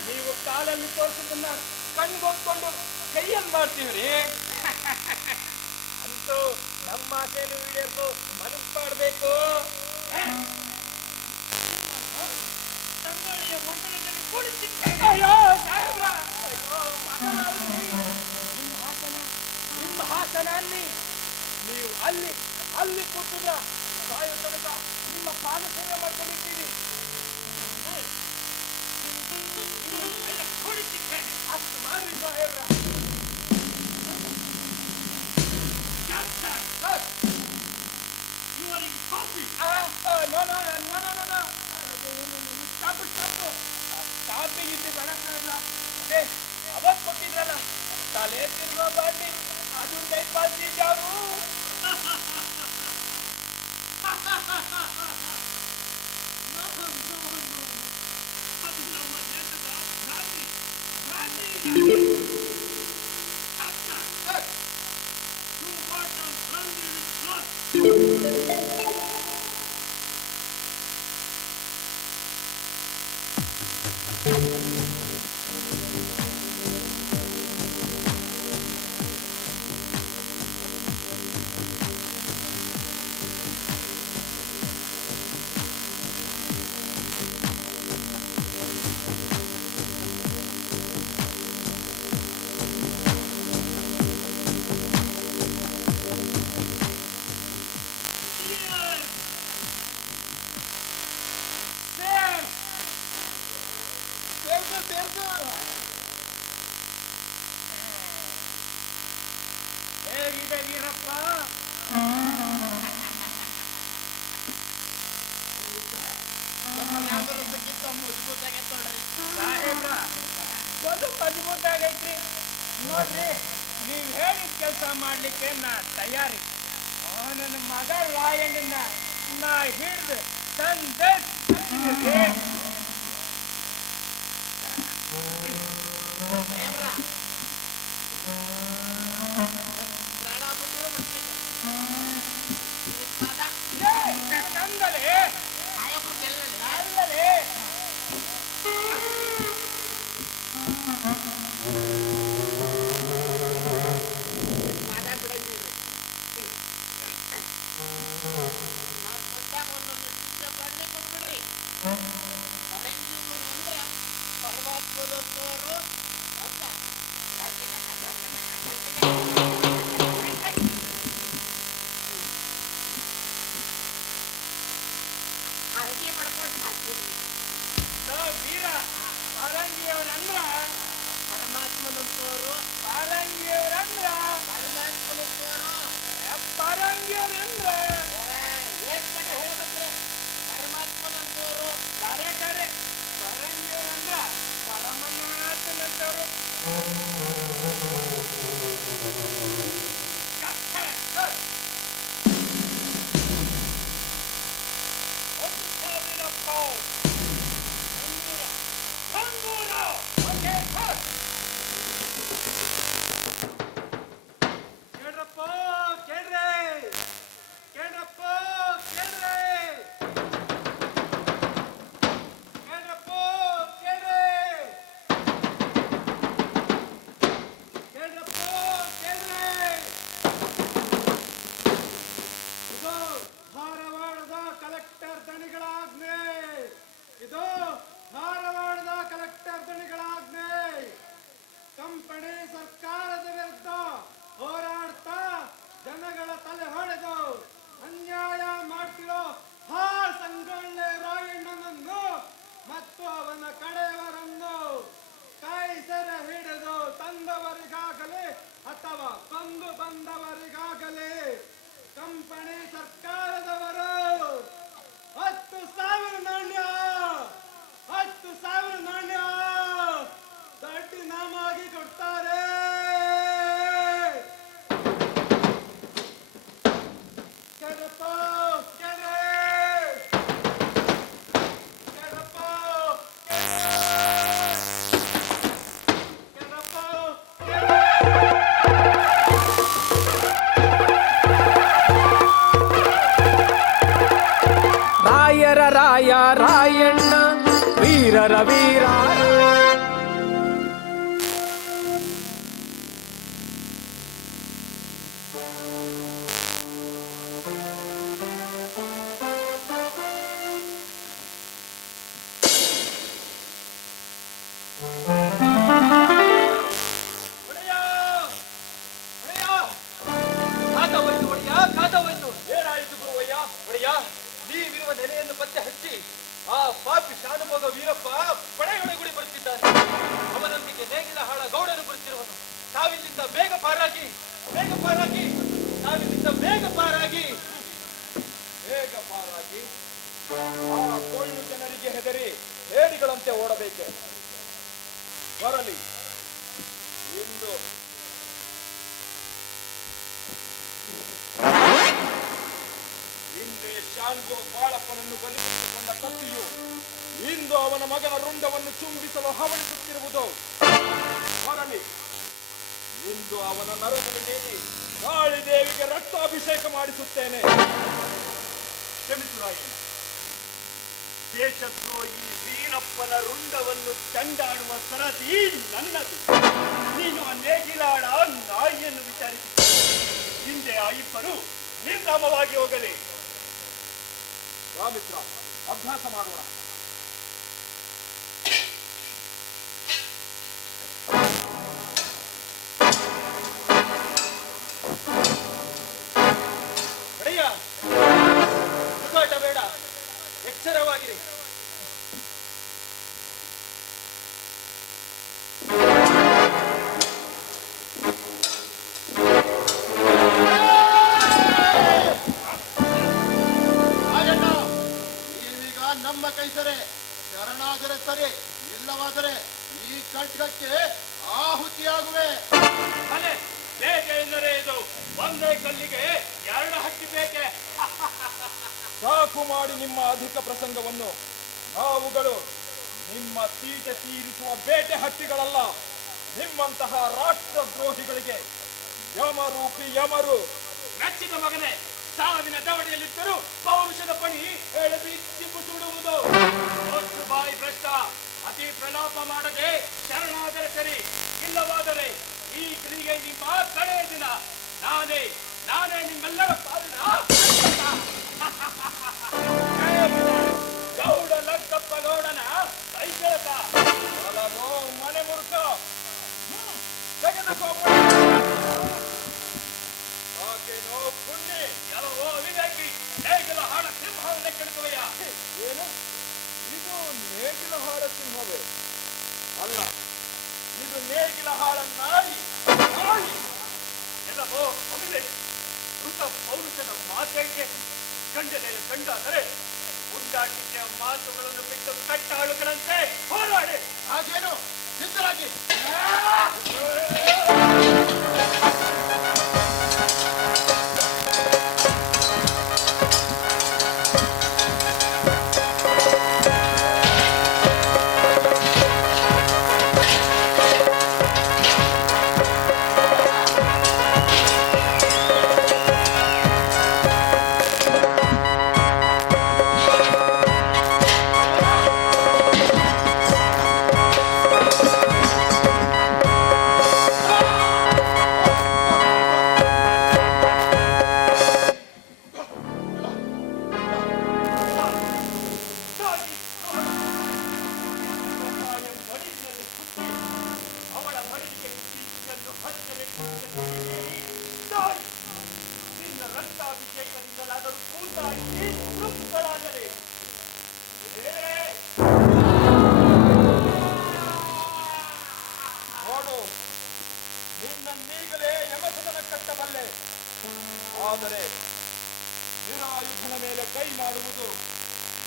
ನೀವು ಕಾಲಲ್ಲಿ ತೋರಿಸೋದನ್ನ ಕಣ್ಗೊಂಡ್ಕೊಂಡು ಕೈಯಲ್ಲಿ ಮಾಡ್ತೀವ್ರಿ. ಅಂತೂ ನಮ್ಮ ಆಸೆಯನ್ನು ಈಡೇರಿಸು ಮನಸ್ಸು ಮಾಡಬೇಕು. ಸಂಗೊಳ್ಳಿಯ ಮಂಡಲದಲ್ಲಿ ಕೊಡುತ್ತಿದ್ದೇನೆ. ಅಯ್ಯೋ ಸಾಹೇಬ್ರ, ನಿಮ್ಮ ಹಾಸನ ಅಲ್ಲಿ ನೀವು ಅಲ್ಲಿ ಕೂತಿದ್ರ ಸಾಯೋ ತನಕ ನಿಮ್ಮ ಪಾದ ಸೇವೆ ಮಾಡ್ಕೊಂಡಿರ್ತೀವಿ. ಕೊಡುತ್ತಿದ್ದೇನೆ. ಅಷ್ಟು ಮಾಡಿ ಸಾಹೇಬ್ರ. You are in coffee. No. Coffee ಗಿಫಿ ಬೆಳಕಾಗಲ್ಲ. ಅದೇ ಅವತ್ತು ಕೊಟ್ಟಿದ್ರಲ್ಲ ತಲೆ ತಿರ್ಗೋ ಬಾಂಡಿ, ಅದು ಟೈಪಾಸ್ ಯಾರು? ಅದು ನಮ್ಮ ದೇಶದ ಬ್ರಾಂಡಿ. ಅಲ್ವೇ ವೀರಪ್ಪ? ಸಾಹೇಬ್ರ, ಒಂದು ಮಜಬೂತ್ ಆಗೈತ್ರಿ. ನೋಡ್ರಿ, ನೀವ್ ಹೇಳಿದ ಕೆಲಸ ಮಾಡ್ಲಿಕ್ಕೆ ನಾ ತಯಾರಿ. ನನ್ನ ಮಗ ರಾಯಣ್ಣನ ನಾ ಹಿಡ್ದು ತಂದೆ ನಂದಲೇ ಅಲ್ಲಲೇ ವೀರ ಪಾರಂಗಿಯವರಂದ್ರ ಪರಮಾತ್ಮನಂತವರು, ಪಾರಂಗಿಯವರಂದ್ರ ಪರಮಾತ್ಮನಂತವರು, ಪಾರಂಗಿಯವರಂದ್ರ ಪರಮಾತ್ಮನಂತವರು, ಕರೆ ಕರೆ ಪಾರಂಗಿಯವರಂದ್ರ ಪರಮಾತ್ಮನಂತವರು. ಕೇಳ್ರಪ್ಪ ಕೇಳ್ರೆ, ಕೇಳ್ರಪ್ಪ ಕೇಳ್ರೆ, ಕೇಳ್ರಪ್ಪ ಕೇಳ್ರೆ, ಕೇಳ್ರಪ್ಪ ಕೇಳ್ರೆ. ಇದು ಧಾರವಾಡದ ಕಲೆಕ್ಟರ್ ದಣಿಗಳಾಜ್ಞೆ. ಇದು ಧಾರವಾಡದ ಕಲೆಕ್ಟರ್ ದಣಿಗಳಾಜ್ಞೆ. ಕಂಪನಿ ಸರ್ಕಾರದ ವಿರುದ್ಧ ಹೋರಾಡ್ತಾ ಜನಗಳ ತಲೆ ಹೊಡೆದು ಅನ್ಯಾಯ ಮಾಡ್ತಿರೋ ಹಾ ಸಂಗೊಳ್ಳೆ ರಾಯಣ್ಣನನ್ನು ಮತ್ತು ಅವನ ಕಡೆಯವರನ್ನು ಕೈ ಸೆರೆ ಹಿಡಿದು ತಂದವರಿಗಾಗಲಿ ಅಥವಾ ಕೊಂದು ಬಂದವರಿಗಾಗಲಿ ಕಂಪನಿ ಸರ್ಕಾರದವರು 10,000 ನಾಣ್ಯ 10,000 ನಾಣ್ಯ ದೊಡ್ಡ ನಾಮಾಗಿ ಕೊಡ್ತಾರೆ. ಕೇಳ್ರಪ್ಪ ಕೇಳ್ರೆ, ಕೇಳ್ರಪ್ಪ ಕೇಳ್ರಪ್ಪ ರಾಯರ ರಾಯ ರಾಯಣ್ಣ, ವೀರರ ವೀರ. ಏನಾಯಿತು ಗುರುವಯ್ಯ? ಒಡೆಯ, ನೀವಿರುವ ನೆಲೆಯನ್ನು ಪತ್ತೆ ಹಚ್ಚಿ ಆ ಪಾಪಿ ಶಾನುಭೋಗ ವೀರಪ್ಪ ಪಡೆಯೊಳಗುಡಿ ಬರುತ್ತಿದ್ದಾನೆ. ಅವನೊಂದಿಗೆ ನೇಗಿಲ ಹಾಳ ಗೌಡರು ಬರುತ್ತಿರುವನು. ತಾವಿಲ್ಲಿಂದ ಬೇಗ ಪಾರಾಗಿ, ಬೇಗ ಪಾರಾಗಿ, ತಾವಿಲ್ಲಿಂದ ಬೇಗ ಪಾರಾಗಿ, ಬೇಗ ಪಾರಾಗಿ. ಆ ಕೊಳ್ಳು ಜನರಿಗೆ ಹೆದರಿ ಹೇಡಿಗಳಂತೆ ಓಡಬೇಕೆ? ಬರಲಿ ಇಂದು ಹಿಂದೆ ಶಾನ್ಗೋ ಬಾಳಪ್ಪನನ್ನು ಬಲಿಪಡಿಸಿಕೊಂಡ ಕತ್ತಿಯು ಇಂದು ಅವನ ಮಗನ ರುಂಡವನ್ನು ಚುಂಬಿಸಲು ಹವಣಿಸುತ್ತಿರುವುದು. ಬರಲಿ ಇಂದು ಅವನ ನರದಲ್ಲಿ ಕಾಳಿ ದೇವಿಗೆ ರಕ್ತಾಭಿಷೇಕ ಮಾಡಿಸುತ್ತೇನೆ. ಕ್ಷಮಿಸು ರಾಯಣ್ಣ. ದೇಶದ್ರೋಹಿ ವೀರಪ್ಪನ ರುಂಡವನ್ನು ತಂಡಾಡುವ ಸರದಿ ನನ್ನದು. ನೀನು ಆ ನೇಗಿಲಾಡ ನಾಯಿಯನ್ನು ವಿಚಾರಿಸಿ ಹಿಂದೆ ಆ ಇಬ್ಬರು ನಿರ್ನಾಮವಾಗಿ ಹೋಗಲಿ. ರಾಮಿತ್ರ, ಅಭ್ಯಾಸ ಮಾಡೋಣ. ಒಡೆಯ, ಹುಡುಕಾಟ ಬೇಡ, ಎಚ್ಚರವಾಗಿರಿ. ಕಲ್ಲಿಗೆ 2 ಹಕ್ಕಿ ಬೇಕೆ? ಸಾಕು ಮಾಡಿ ನಿಮ್ಮ ಅಧಿಕ ಪ್ರಸಂಗವನ್ನು. ನಾವುಗಳು ನಿಮ್ಮ ತೀಟೆ ತೀರಿಸುವ ಬೇಟೆ ಹಕ್ಕಿಗಳಲ್ಲ. ನಿಮ್ಮಂತಹ ರಾಷ್ಟ್ರದ್ರೋಹಿಗಳಿಗೆ ಯಮರೂಪಿ ಯಮರು. ಮೆಚ್ಚಿದ ಮಗನೇ, ಸಾವಿನ ದವಡಿಯಲ್ಲಿದ್ದರೂ ಪೌರುಷದ ಪಣಿ ಎಳೆಬಿಚ್ಚಿ ಬಿಡುವುದು. ಬಾಯಿ ಭ್ರಷ್ಟ, ಅತಿ ಪ್ರಲಾಪ ಮಾಡದೆ ಶರಣಾದರೆ ಸರಿ, ಇಲ್ಲವಾದರೆ ಈ ಗಿರಿಗೆ ನಿಮ್ಮ ಕಡೆಯ ದಿನ ನಾನೇ ನಿಮ್ಮೆಲ್ಲರ ಪಾಲಿನ ಗೌಡ ಲಕ್ಕಪ್ಪ ಗೌಡನ ಕೈ ಕೆಲಸ ಮನೆ ಮುರುಕ ಹಾಗೇನೋ ಪುಣ್ಯ ಎಲ್ಲವೋ ವಿವೇಕಿ ನೇಗಿಲ ಹಾಡ ಸಿಂಹವನ್ನೇ ಕೆಡುತ್ತವಯ್ಯ. ಏನು ಇದು ನೇಗಿಲ ಹಾಡ ಸಿಂಹವೇ ಅಲ್ಲ, ಇದು ನೇಗಿಲ ಹಾಡ ನಾಯಿ. ಎಲ್ಲವೋ ಅವಿದೆ ಮೃತ ಪೌರುಷದ ಮಾತೆಗೆ ಗಂಡನೆಯ ಗಂಡಾದರೆ ಉಂಡಾಟಿಕೆಯ ಮಾತುಗಳನ್ನು ಬಿಟ್ಟು ಕಟ್ಟಾಳುಗಳಂತೆ ಹೋರಾಡಿ. ಹಾಗೇನು ಸಿದ್ಧರಾಗಿ ಆದರೆ ನಿರಾಯುಧನ ಮೇಲೆ ಕೈ ಮಾಡುವುದು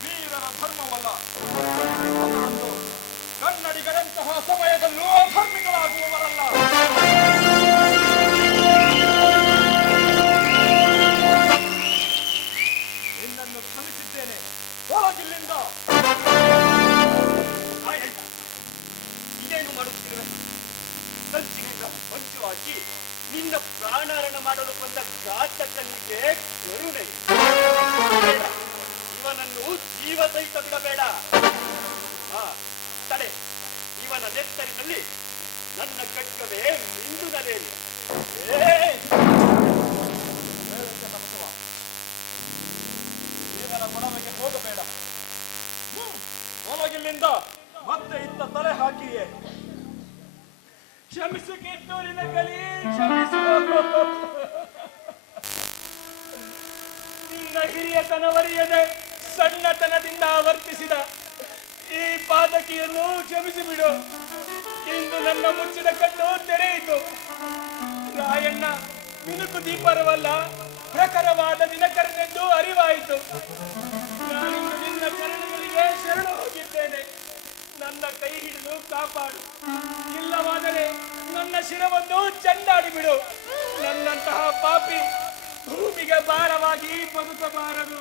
ವೀರರ ಧರ್ಮವಲ್ಲ. ಅದರಲ್ಲೂ ಕನ್ನಡಿಗರಂತಹ ಸಮಯದಲ್ಲೂ ಅಧರ್ಮಿಗಳಾಗುವವರಲ್ಲ. ನಿನ್ನನ್ನು ಕ್ಷಮಿಸಿದ್ದೇನೆ, ಹೋಗಿಲ್ಲಿಂದ. ಇದೇನು ಮಾಡುತ್ತಿರುವೆ? ಸಂಚಿನಿಂದ ಮಂಚು ಹಾಕಿ ನಿನ್ನ ಪ್ರಾಣಾರಣ ಮಾಡಲು ಬಂದ ಘಾತಕನಿಗೆ ಕರುಣೆ. ಇವನನ್ನು ಜೀವ ಸಹಿತ ಬಿಡಬೇಡ. ತಡೆ, ಇವನ ನೆತ್ತರಿನಲ್ಲಿ ನನ್ನ ಖಡ್ಗವೇ ಮಿಂದುನದೇನು. ಇವನ ಕೊಡವೆಗೆ ಹೋಗಬೇಡ. ಹೊರಗಿಲ್ಲಿಂದ ಮತ್ತೆ ಇತ್ತ ತಲೆ ಹಾಕಿಯೇ. ಕ್ಷಮಿಸು ಕಿತ್ತೂರಿನ ಕಲಿ, ಕ್ಷಮಿಸು. ನಿನ್ನ ಹಿರಿಯತನವರಿಯದೆ ಸಣ್ಣತನದಿಂದ ವರ್ತಿಸಿದ ಈ ಪಾದಕಿಯನ್ನು ಕ್ಷಮಿಸಿಬಿಡು. ಇಂದು ನನ್ನ ಮುಚ್ಚಿದ ಕಣ್ಣು ತೆರೆಯಿತು. ರಾಯಣ್ಣ ಮಿನುಕು ದೀಪರವಲ್ಲ, ಪ್ರಖರವಾದ ದಿನಕರನೆಂದು ಅರಿವಾಯಿತು. ನಾನಿಂದು ನಿನ್ನ ಚರಣಗಳಿಗೆ ಶರಣು ಹೋಗಿದ್ದೇನೆ. ನನ್ನ ಕೈ ಹಿಡಿದು ಕಾಪಾಡು, ಇಲ್ಲವಾದರೆ ನನ್ನ ಶಿರವನ್ನು ಚೆಂಡಾಡಿ ಬಿಡು. ನನ್ನಂತಹ ಪಾಪಿ ಭೂಮಿಗೆ ಭಾರವಾಗಿ ಬದುಕಬಾರದು.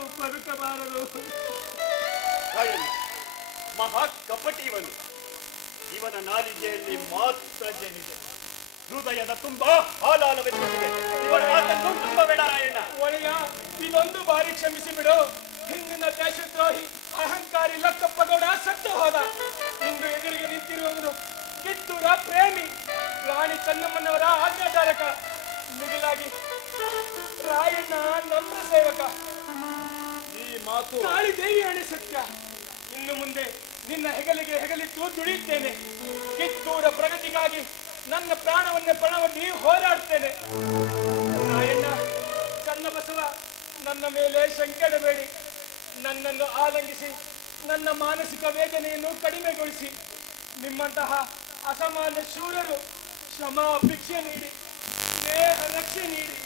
ಮಹಾ ಕಪಟಿ ಇವನು. ಇವನ ನಾಲಿಗೆಯಲ್ಲಿ ಮಾತ್ರ ಜನಿದೆ, ಹೃದಯದ ತುಂಬಾ ಹಾಲಾಲವೆತ್ತಿದೆ. ಇವನ ಮಾತನ್ನು ತುಂಬಬೇಡ ರಾಯಣ್ಣ. ಒಡೆಯ, ಇದೊಂದು ಬಾರಿ ಕ್ಷಮಿಸಿ ಬಿಡು. ಹಿಂದಿನ ದೇಶದ್ರೋಹಿ ಅಹಂಕಾರಿ ಲಕ್ಕಪ್ಪ ಗೌಡ ಸತ್ತು ಹೋದ. ಇಂದು ಎದುರಿಗೆ ನಿಂತಿರುವವನು ಕಿತ್ತೂರ ಪ್ರೇಮಿ, ರಾಣಿ ಚೆನ್ನಮ್ಮನವರ ಆಜ್ಞಾಧಾರಕ, ಮಿಗಿಲಾಗಿ ರಾಯಣ್ಣ ನಮ್ರ ಸೇವಕ. ಈ ಮಾತು ಕಾಳಿ ದೇವಿ ಹಣೆ ಸತ್ಯ. ಇನ್ನು ಮುಂದೆ ನಿನ್ನ ಹೆಗಲಿಗೆ ಹೆಗಲಿಟ್ಟು ದುಡಿಯುತ್ತೇನೆ. ಕಿತ್ತೂರ ಪ್ರಗತಿಗಾಗಿ ನನ್ನ ಪ್ರಾಣವನ್ನೇ ಪಣವನ್ನಿ ಹೋರಾಡ್ತೇನೆ. ರಾಯಣ್ಣ, ಚನ್ನಬಸವ, ನನ್ನ ಮೇಲೆ ಶಂಕೆಡಬೇಡಿ. ನನ್ನನ್ನು ಆಲಂಗಿಸಿ ನನ್ನ ಮಾನಸಿಕ ವೇದನೆಯನ್ನು ಕಡಿಮೆಗೊಳಿಸಿ ನಿಮ್ಮಂತಹ ಅಸಮಾನ ಶೂರರು ಶ್ರಮ ಭಿಕ್ಷೆ ನೀಡಿ ಸ್ನೇಹ ರಕ್ಷೆ ನೀಡಿ.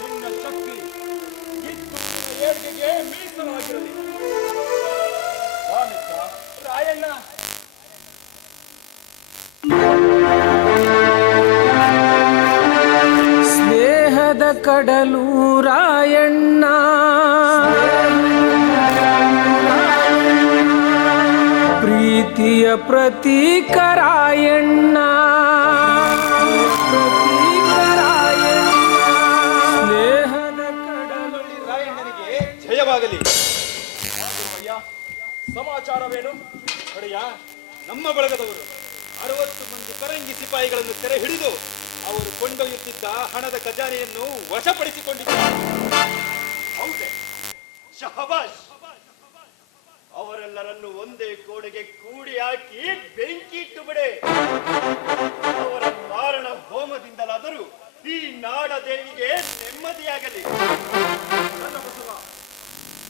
ನಿನ್ನ ಶಕ್ತಿ ಕಿತ್ತೂರಿನ ಏಳ್ಗೆ ನಿನಗೆ ಮೀಸಲಾಗಿರಲಿ. ಸ್ವಾಮಿತ್ರ ರಾಯಣ್ಣ, ಸ್ನೇಹದ ಕಡಲು ರಾಯಣ್ಣ, ಪ್ರೀತಿಯ ಪ್ರತೀಕ ರಾಯಣ್ಣ, ಸ್ನೇಹದ ಕಡಲು ರಾಯಣ್ಣನಿಗೆ ಜಯವಾಗಲಿ. ಅಯ್ಯ, ಸಮಾಚಾರವೇನು? ಒಡೆಯ, ನಮ್ಮ ಬಳಗದವರು 60 ಮಂದಿ ಕರಂಗಿ ಸಿಪಾಯಿಗಳನ್ನು ಸೆರೆ ಹಿಡಿದು ಅವರು ಕೊಂಡೊಯ್ಯುತ್ತಿದ್ದ ಹಣದ ಖಜಾನೆಯನ್ನು ವಶಪಡಿಸಿಕೊಂಡಿದ್ದಾರೆ. ಹೌದೇ? ಶಹಬಾಷ್! ಅವರೆಲ್ಲರನ್ನು ಒಂದೇ ಕೋಣೆಗೆ ಕೂಡಿ ಹಾಕಿ ಬೆಂಕಿ ಇಟ್ಟು ಬಿಡೆ. ಅವರ ಮಾರಣ ಹೋಮದಿಂದಲಾದರೂ ಈ ನಾಡ ದೇವಿಗೆ ನೆಮ್ಮದಿಯಾಗಲಿ. ನನ್ನ ಬಸವ,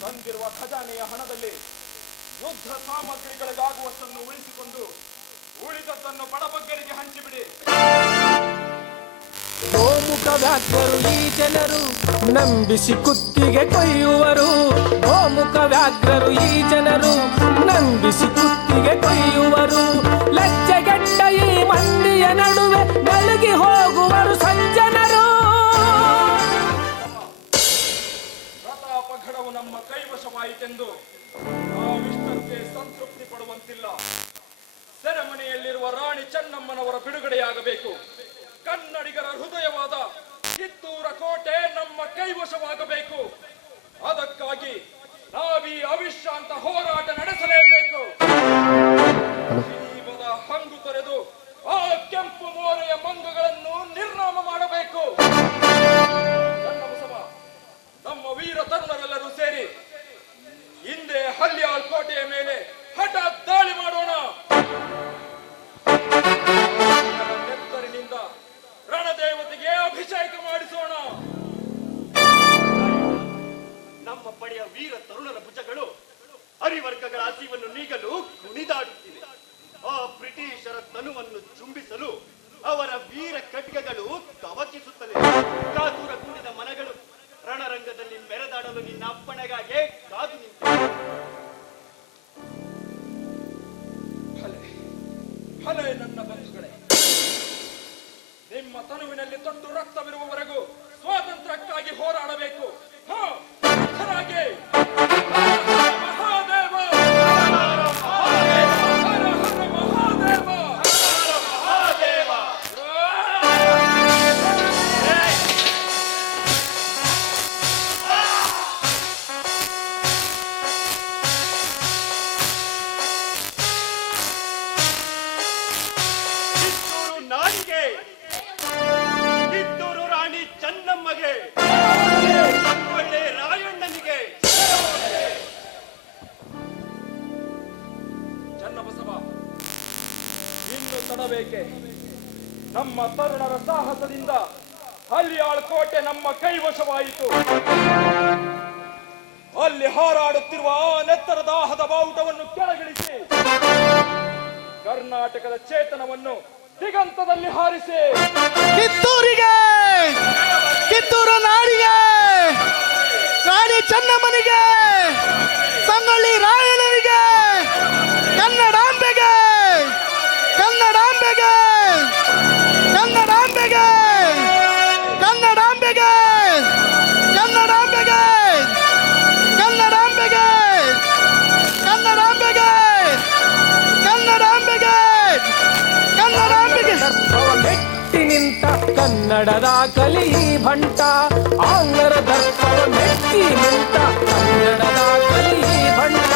ತಂದಿರುವ ಖಜಾನೆಯ ಹಣದಲ್ಲಿ ಯುದ್ಧ ಸಾಮಗ್ರಿಗಳಿಗಾಗುವಷ್ಟನ್ನು ಉಳಿಸಿಕೊಂಡು ಉಳಿದದ್ದನ್ನು ಬಡಬಗ್ಗರಿಗೆ ಹಂಚಿಬಿಡಿ. ಗೋಮುಖ ವ್ಯಾಘ್ರರು ಈ ಜನರು ನಂಬಿಸಿ ಕುತ್ತಿಗೆ ಕೊಯ್ಯುವರು. ಗೋಮುಖ ವ್ಯಾಘ್ರರು ಈ ಜನರು ನಂಬಿಸಿ ಕುತ್ತಿಗೆ ಕೊಯ್ಯುವರು. ಲಜ್ಜೆಗೆಟ್ಟ ಈ ಮಂದಿಯ ನಡುವೆ ಮಲಗಿ ಹೋಗುವರು ಸಜ್ಜನರು. ಪ್ರತಾಪಗಢವು ನಮ್ಮ ಕೈವಶವಾಯಿತೆಂದು ನಾವಿಷ್ಟಕ್ಕೆ ಸಂತೃಪ್ತಿ ಪಡುವಂತಿಲ್ಲ. ಸೆರೆಮನೆಯಲ್ಲಿರುವ ರಾಣಿ ಚೆನ್ನಮ್ಮನವರ ಬಿಡುಗಡೆಯಾಗಬೇಕು. ಕನ್ನಡಿಗರ ಹೃದಯವಾದ ಕಿತ್ತೂರ ಕೋಟೆ ನಮ್ಮ ಕೈವಶವಾಗಬೇಕು. ಅದಕ್ಕಾಗಿ ನಾವೀ ಅವಿಶ್ರಾಂತ ಹೋರಾಟ ನಡೆಸಲೇಬೇಕು. ಜೀವದ ಹಂಗು ತೊರೆದು ಆ ಕೆಂಪು ಮೋರೆಯ ಮಂಗಗಳನ್ನು ನಿರ್ನಾಮ ಮಾಡಬೇಕು. ನನ್ನ ಬಸವ, ನಮ್ಮ ವೀರ ತರುಣರೆಲ್ಲರೂ ಸೇರಿ ಹಿಂದೆ ಹಲ್ಯಾಳ್ ಕೋಟೆಯ ಮೇಲೆ ಹಠಾತ್ ದಾಳಿ ಮಾಡೋಣ. ನೆತ್ತರಿನಿಂದ ರಣದೇವತೆಗೆ ಅಭಿಷೇಕ ಮಾಡಿಸೋಣ. ನಮ್ಮ ಪಡೆಯ ವೀರ ತರುಣರ ಭುಜಗಳು ಹರಿವರ್ಗಗಳ ಹಸಿವನ್ನು ನೀಗಲು ಕುಣಿದಾಡುತ್ತಿವೆ. ಆ ಬ್ರಿಟಿಷರ ತನುವನ್ನು ಚುಂಬಿಸಲು ಅವರ ವೀರ ಖಡ್ಗಗಳು ತವಕಿಸುತ್ತವೆ. ಕಾತುರ ಕೂಡಿದ ಮನಗಳು ರಣರಂಗದಲ್ಲಿ ಮೆರೆದಾಡಲು ನಿನ್ನ ಅಪ್ಪಣೆಗಾಗಿ ಕಾದು ನಿಂತಿವೆ. ಭಲೆ ನನ್ನ ಬಂಧುಗಳೇ, ನಿಮ್ಮ ತನುವಿನಲ್ಲಿ ತೊಟ್ಟು ರಕ್ತವಿರುವವರೆಗೂ ಸ್ವಾತಂತ್ರ್ಯಕ್ಕಾಗಿ ಹೋರಾಡಬೇಕು. ಮಹಾದೇವ, ಹರ ಹರ ಮಹಾದೇವ. ಕಿತ್ತೂರು ನಾಡಿಗೆ, ಕಿತ್ತೂರು ರಾಣಿ ಚೆನ್ನಮ್ಮಗೆ, ಸಂಗೊಳ್ಳಿ ರಾಯಣ್ಣನಿಗೆ. ಚನ್ನಬಸವ, ಇನ್ನು ತಡಬೇಕೆ? ನಮ್ಮ ತರುಣರ ಸಾಹಸದಿಂದ ಹಲ್ಯಾಳ್ ಕೋಟೆ ನಮ್ಮ ಕೈವಶವಾಯಿತು. ಅಲ್ಲಿ ಹಾರಾಡುತ್ತಿರುವ ಆ ನೆತ್ತರ ದಾಹದ ಬಾವುಟವನ್ನು ಕೆಳಗಿಳಿಸಿ ಕರ್ನಾಟಕದ ಚೇತನವನ್ನು ದಿಗಂತದಲ್ಲಿ ಹಾರಿಸಿ ಕಿತ್ತೂರಿಗೆ, ಕಿತ್ತೂರು ನಾಡಿಗೆ, ರಾಣಿ ಚೆನ್ನಮ್ಮನಿಗೆ, ಸಂಗೊಳ್ಳಿ ರಾಯಣ್ಣನಿಗೆ, ಕನ್ನಡಾಂಬೆಗೆ, ಕನ್ನಡಾಂಬೆಗೆ, ಕನ್ನಡಾಂಬೆಗೆ, ಕನ್ನಡಾಂಬೆಗೆ, ಕನ್ನಡಾಂಬೆಗೆ, ಕನ್ನಡಾಂಬೆಗೆ, ಕನ್ನಡಾಂಬೆಗೆ, ಕನ್ನಡಾಂಬೆಗೆ, ಕನ್ನಡಾಂಬೆಗೆ. ಮೆಟ್ಟಿ ನಿಂತ ಕನ್ನಡದ ಕಲಿ ಭಂಟ, ಆಂಗ್ಲರ ದರ್ಪವ ಮೆಟ್ಟಿ ನಿಂತ ಕನ್ನಡದ ಕಲಿ ಭಂಟ,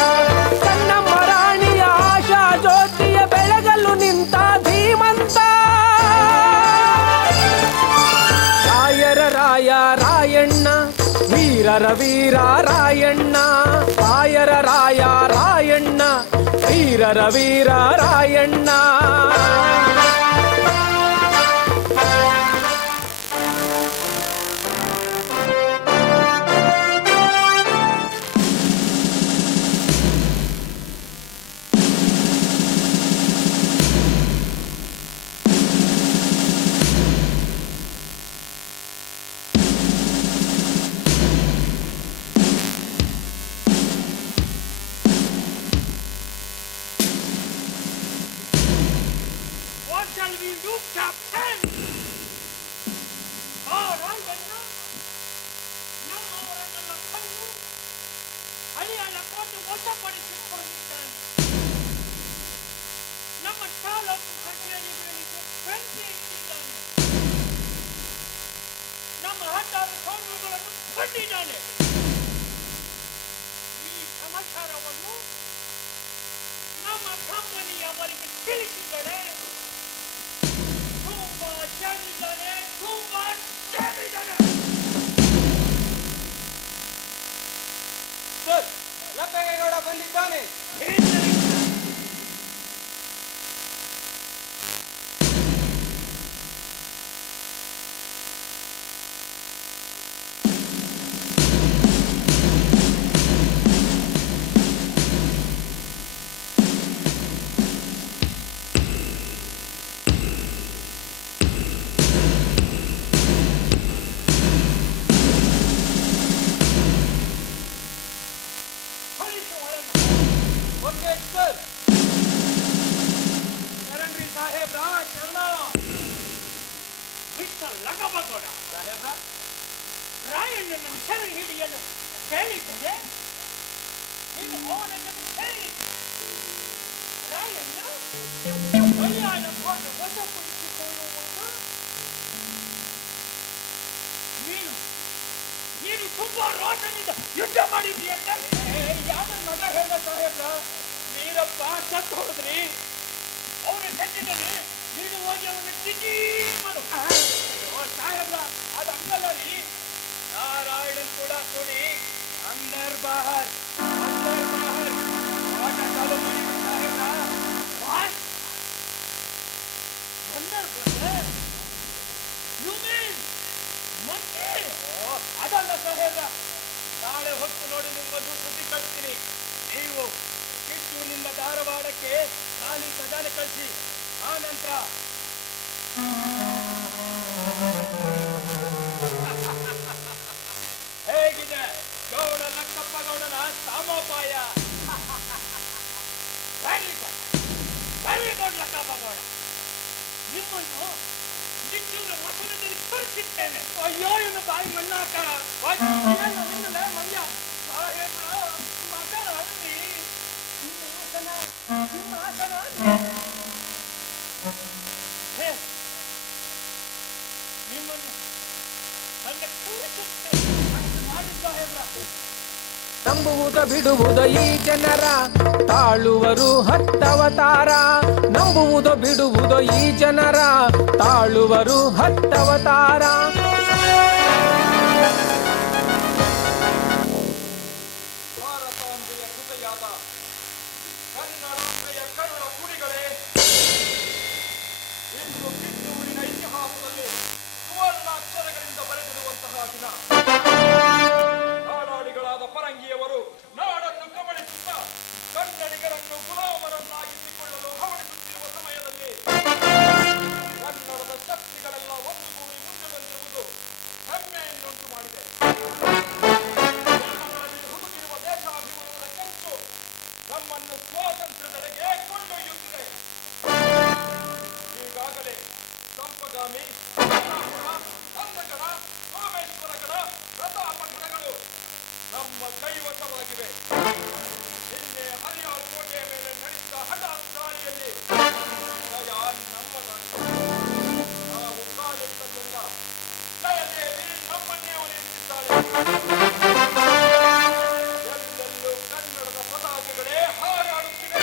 ಚೆನ್ನಮ್ಮ ರಾಣಿಯ ಆಶಾ ಜ್ಯೋತಿಯ ಬೆಳಗಲು ನಿಂತ ಧೀಮಂತ. ರಾಯರ ರಾಯ ರಾಯಣ್ಣ, ವೀರರ ವೀರ ರಾಯಣ್ಣ, ರಾಯರ ರಾಯ ರಾಯಣ್ಣ, ವೀರರ ವೀರ ರಾಯಣ್ಣ. you, Captain? ಆ ರಾಯಣ್ಣ ನಮ್ಮವರನ್ನೆಲ್ಲ ಕೊಂದು ಹಳಿಯನ್ನ ಕೊಂಡು ವಶಪಡಿಸಿಕೊಂಡಿದ್ದಾನೆ. ನಮ್ಮ ತಾಲೂಕು ಕಚೇರಿಗಳಿಗೆ ಬೆಂಕಿ ಇಟ್ಟಿದ್ದಾನೆ. ನಮ್ಮ ಹತ್ತಾರು ಸೌಲಭ್ಯಗಳನ್ನು ಕೊಂಡಿದ್ದಾನೆ. ಈ ಸಮಾಚಾರವನ್ನು ನಮ್ಮ ಕಂಪನಿಯವರಿಗೆ ತಿಳಿಸಿದರೆ ತುಂಬಾ ಚೆನ್ನಾಗಿದ್ದಾನೆ, ತುಂಬಾ ಚೆನ್ನಾಗಿದ್ದಾನೆ. ಸರ್, ಲಪ್ಪೇಗೌಡ ಬಂದಿದ್ದಾನೆ. Okay sir. ಶರಣ್ರಿ ಸಾಹೇಬ್ರ ಶರಣ. ಮಿಸ್ಟರ್ ಲಗಬಗೌಡ ಸಾಹೇಬ್ರ, ರಾಯಣ್ಣನನ್ನು ಸೆರೆ ಹಿಡಿಯಲು ಹೇಳಿದ್ದೆ. ನೀನು ಅವನನ್ನು ಹೇಳಿದ್ದೆ. ರಾಯಣ್ಣ ಮಲಯಾಳ ಕೊಂಡು ವಶಪಡಿಸಿಕೊಳ್ಳುವಾಗ ನೀನು ತುಂಬಾ ರೋಷದಿಂದ ಯುದ್ಧ ಮಾಡಿದ್ದೀಯಲ್ಲ. ಯಾವ್ದನ್ನ ಮಗ ಹೇಳ್ದ ಸಾಹೇಬ್ರ? ನೀರಪ್ಪ ಸತ್ತು ಹೋದ್ರಿ, ಅವನು ಸತ್ತಿದ್ದಾನೆ. ನೀನು ಹೋಗಿ ಅವನ ತಿಂಡಿ ಮಾಡು. ಸಾಹೇಬ್ರ, ಅದು ಹಂಗಲ್ಲ ರೀ. ನಾರಾಯಣನ್ ಕೂಡ ಕೂಡಿ ಅಂದರ್ ಬಾಹರ್ ಆಟ ಚಾಲು ಮಾಡಿ ಸಾಹೇಬ್ರ. ಅಂದರ್ ಬಾಹರ್ ಯು ಮೀನ್ ಮಂಕಿ? ಅದಲ್ಲ ಸಾಹೇಬ್ರ, ನಾಳೆ ಹೊತ್ತು ನೋಡಿ ನಿಮ್ಮನ್ನು ಸುದ್ದಿ ಕಳಿಸ್ತೀನಿ. ನೀವು ಕಿತ್ತೂರಿನಿಂದ ಧಾರವಾಡಕ್ಕೆ ಖಾಲಿ ಖಜಾನೆ ಕಳಿಸಿ. ಆ ನಂತರ ಹೇಗಿದೆ ಗೌಡ ಲಕ್ಕಪ್ಪ ಗೌಡನ ಸಾಮೋಪಾಯ? Very good Lakkappa Gowda. ನಿಮ್ಮನ್ನು ಕಿತ್ತೂರ ಮಸೂರದಲ್ಲಿ ಕಳಿಸಿದ್ದೇನೆ. ಅಯ್ಯೋ, ಇನ್ನು ಬಾಯಿ ಮಣ್ಣಾಕ ನಿನ್ನಲ್ಲ ಮಂಡ್ಯ ಸಾಹೇಬ್ರ ಮಗನ ಅಲ್ಲಿ ಸಿಂಹಾಸನ ನಿಮ್ಮನ್ನು ಅಲ್ಲಿ ಕೂರಿಸುತ್ತೇನೆ ಮಾಡಿ ಸಾಹೇಬ್ರ. ನಂಬುವುದ ಬಿಡುವುದ ಈ ಜನರ ತಾಳುವರು ಹತ್ತವತಾರ. ನಂಬುವುದ ಬಿಡುವುದ ಈ ಜನರ ತಾಳುವರು ಹತ್ತವತಾರ. ಭಾರತಾಂಬೆಯ ಕೃಪೆಯಾದ ಕನ್ನಡಾಂಬೆಯ ಕರುಣ ಕುಡಿಗಳೇ, ಇಂದು ಕಿತ್ತೂರಿನ ಇತಿಹಾಸದಲ್ಲಿ ಸುವರ್ಣ ಅಕ್ಷರಗಳಿಂದ ಬರೆದಿರುವಂತಹ ದಿನ. ನಾಡಾಡಿಗಳಾದ ಪರಂಗಿಯವರು ನಾಡನ್ನು ಕಬಳಿಸುತ್ತಾ ಕನ್ನಡಿಗರನ್ನು ಗುಲಾಮರನ್ನಾಗಿಸಿಕೊಳ್ಳಲು ಹವಣಿಸುತ್ತಿರುವ ಸಮಯದಲ್ಲಿ ಕನ್ನಡದ ಶಕ್ತಿಗಳೆಲ್ಲ ಒಂದುಗೂಡಿ ಮುಂದೆ ಬಂದಿರುವುದು ಹೆಮ್ಮೆಯನ್ನುಂಟು ಮಾಡಿದೆ. ಹುಡುಕಿರುವ ದೇಶಾಭಿಮಾನದ ಕಂಚು ನಮ್ಮನ್ನು ಸ್ವಾತಂತ್ರ್ಯದೆಡೆಗೆ ಕೊಂಡೊಯ್ಯುತ್ತಿದೆ. ಈಗಾಗಲೇ ಸಂಪಗಾಮಿ, ಅಂದಗಡ, ಸೋಮೇಶ್ವರಗಡ, ಪ್ರತಾಪಗಡಗಳು ನಮ್ಮ ಕೈವಶವಾಗಿವೆ. ನಿನ್ನೆ ಹರಿಯಾರು ಕೋಟೆಯ ಮೇಲೆ ನಡೆಸಿದ ಹಠಾತ್ ದಾಳಿಯಲ್ಲಿ ಜಯ ನಮ್ಮದಾಗಿದೆ. ನಾವು ಕಾಲಿಟ್ಟದಿಂದ ಜಯದೇವಿ ನಮ್ಮನ್ನೇ ಒಲಿಯುತ್ತಿದ್ದಾಳೆ. ಎಲ್ಲೆಲ್ಲೂ ಕನ್ನಡದ ಪತಾಕೆಗಳೇ ಹಾರಾಡುತ್ತಿವೆ.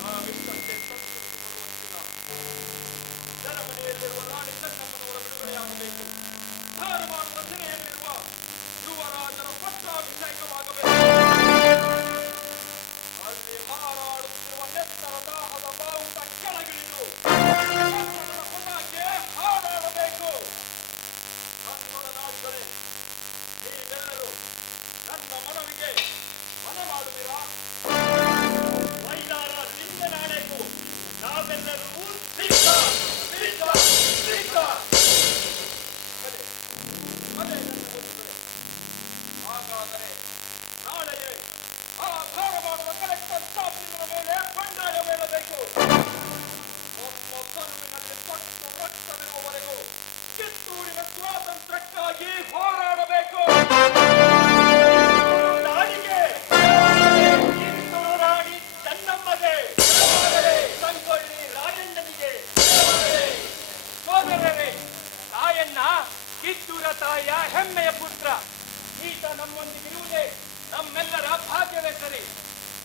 ನಾವಿಷ್ಟಕ್ಕೆ ಸಂತೋಷಪಡುವಂತಿಲ್ಲ. ಸೆರೆಮನೆಯಲ್ಲಿರುವ ರಾಣಿ ಚೆನ್ನಮ್ಮನವರ ಬಿಡುಗಡೆಯಾಗಬೇಕು. ಧಾರವಾಡದ ಸೆರೆಯಲ್ಲಿರುವ ಯುವರಾಜರ ಪಟ್ಟಾಭಿಷೇಕವಾಗಬೇಕು. ಅಲ್ಲಿ ಹಾರಾಡುತ್ತಿರುವ ನೆತ್ತರ ದಾಹದ ಬಾವುಟ ಕೆಳಗಿಳಿದು ಕನ್ನಡದ ಪತಾಕೆ ಹಾರಾಡಬೇಕು. ಕನ್ನಡ ನಾಡಿಗಳೇ, ನೀವೆಲ್ಲರೂ ನನ್ನ ಮನವಿಗೆ ಮನ ಮಾಡುವಿರಾ? ವೈದಾರ ನಿಂದ ನಾಡೆಗೂ ನಾವೆಲ್ಲರೂ ಸಿದ್ಧ ಸಿದ್ಧ ಸಿದ್ಧ. ಅದೇ ನನ್ನ ಗೊತ್ತಿದೆ. ಹಾಗಾದರೆ ನಾಳೆಯೇ ಆ ಧಾರವಾಡದ ಕಲೆಕ್ಟರ್ ಆಫೀಸಿನ ಮೇಲೆ ಬಂಡಾಯ ತಾಯಿಯ ಹೆಮ್ಮೆಯ ಪುತ್ರ. ಈತ ನಮ್ಮೊಂದಿಗಿರುವುದೇ ನಮ್ಮೆಲ್ಲರ ಭಾಗ್ಯವೇ ಸರಿ.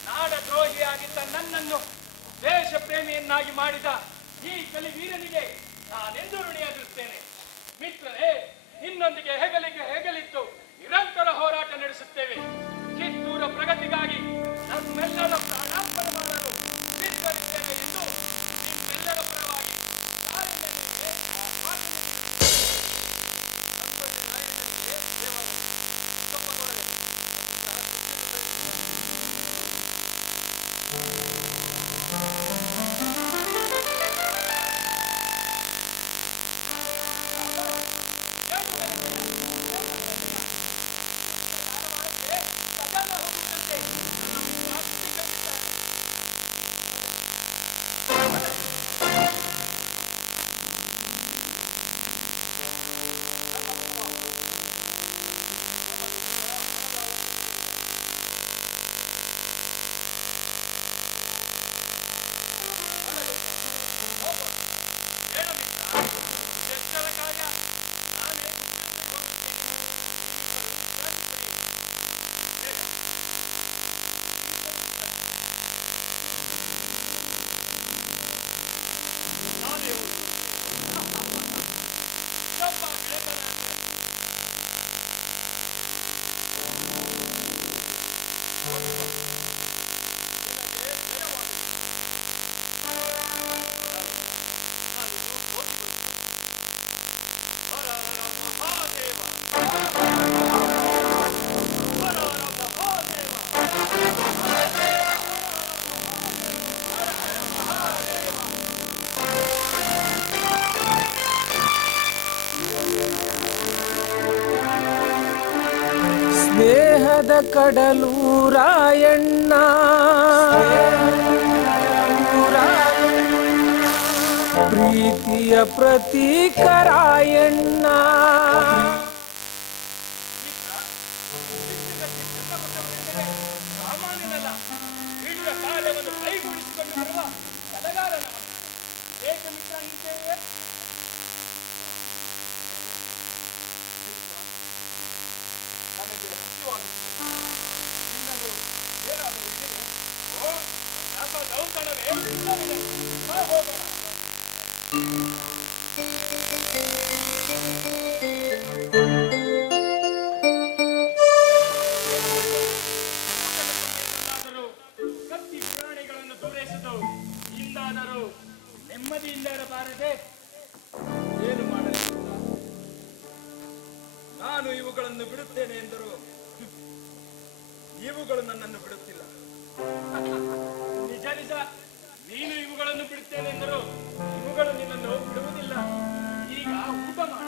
ನಾಡ ದ್ರೋಹಿಯಾಗಿದ್ದ ನನ್ನನ್ನು ದೇಶ ಪ್ರೇಮಿಯನ್ನಾಗಿ ಮಾಡಿದ ಈ ಕಲಿವೀರನಿಗೆ ನಾನೆಂದು ಋಣಿಯಾಗಿರುತ್ತೇನೆ. ಮಿತ್ರರೇ, ನಿನ್ನೊಂದಿಗೆ ಹೆಗಲಿತ್ತು ನಿರಂತರ ಹೋರಾಟ ನಡೆಸುತ್ತೇವೆ. ಕಿತ್ತೂರ ಪ್ರಗತಿಗಾಗಿ ನಮ್ಮೆಲ್ಲರ ಪ್ರಾಣಾರ್ಪಣ ಮಾಡಲು ಸಿದ್ಧರಿದ್ದೇವೆ ಎಂದು ನಿಮ್ಮೆಲ್ಲರ ಪರವಾಗಿ ತಾಳ್ಮೆಯಿಂದ ಮಾತನಾಡಿದ್ದೇನೆ. ಸಂಗೊಳ್ಳಿ ರಾಯಣ್ಣನಿಗೆ ದೇವರು ತಪ್ಪಗೊಳ್ಳದೆ. ಸ್ನೇಹದ ಕಡಲು ರಾಯಣ್ಣ, ಪ್ರೀತಿಯ ಪ್ರತೀಕ ರಾಯಣ್ಣ. ಸಾಮಾನ್ಯನಲ್ಲ, ಹಿಡಿದ ಕಾರ್ಯವನ್ನು ಕೈಗೂಡಿಸಿಕೊಂಡು ಬರುವ ಕಲೆಗಾರನವ. ಏಕ ಮಿತ್ರ ನಿಂತೆಯೇ ನನಗೆ ಹಸಿವಾಗುತ್ತದೆ. ನಿನ್ನನ್ನು ಏನಾದರೂ ಇದೆಯೇ? ಓ, ಯಾಕೋ ದೌತಣವೇ ಇಲ್ಲವಿದೆ. ಬಾ, ಹೋಗೋಣ. ಕತ್ತಿ ಪ್ರಾಣಿಗಳನ್ನು ದೂರೈಸಿದು ಇಂದಾದರೂ ನೆಮ್ಮದಿಯಿಂದ ಇರಬಾರದೆ. ಏನು ಮಾಡಲಿ? ನಾನು ಇವುಗಳನ್ನು ಬಿಡುತ್ತೇನೆ ಎಂದರು ಇವುಗಳು ನನ್ನನ್ನು ಬಿಡುತ್ತಿಲ್ಲ. ನಿಜ ನಿಜ, ನೀನು ಇವುಗಳನ್ನು ಬಿಡುತ್ತೇನೆ ಎಂದರು ಇವುಗಳು ನಿನ್ನನ್ನು ಬಿಡುವುದಿಲ್ಲ. ಈಗ ಊಟ ಮಾಡು.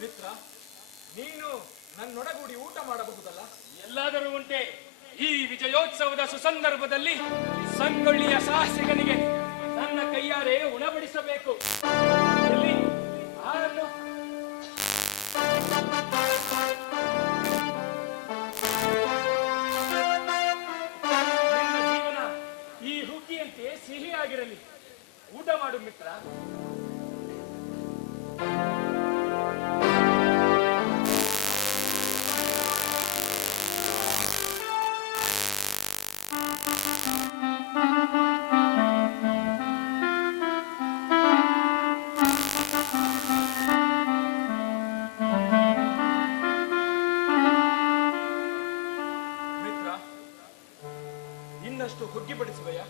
ಮಿತ್ರ, ನೀನು ನನ್ನೊಡಗೂಡಿ ಊಟ ಮಾಡಬಹುದಲ್ಲ? ಎಲ್ಲಾದರೂ ಉಂಟೆ. ಈ ವಿಜಯೋತ್ಸವದ ಸುಸಂದರ್ಭದಲ್ಲಿ ಸಂಗೊಳ್ಳಿಯ ಸಾಹಸಿಗನಿಗೆ ನನ್ನ ಕೈಯಾರೆ ಉಣಬಡಿಸಬೇಕು. ಎಲ್ಲಿ? ಆರನ್ನು ನಿನ್ನ ಜೀವನ ಈ ಹುಗ್ಗಿಯಂತೆ ಸಿಹಿಯಾಗಿರಲಿ. ಊಟ ಮಾಡು ಮಿತ್ರ. ಇನ್ನಷ್ಟು ಹುಗ್ಗಿ ಬಡಿಸುವೆಯಾ?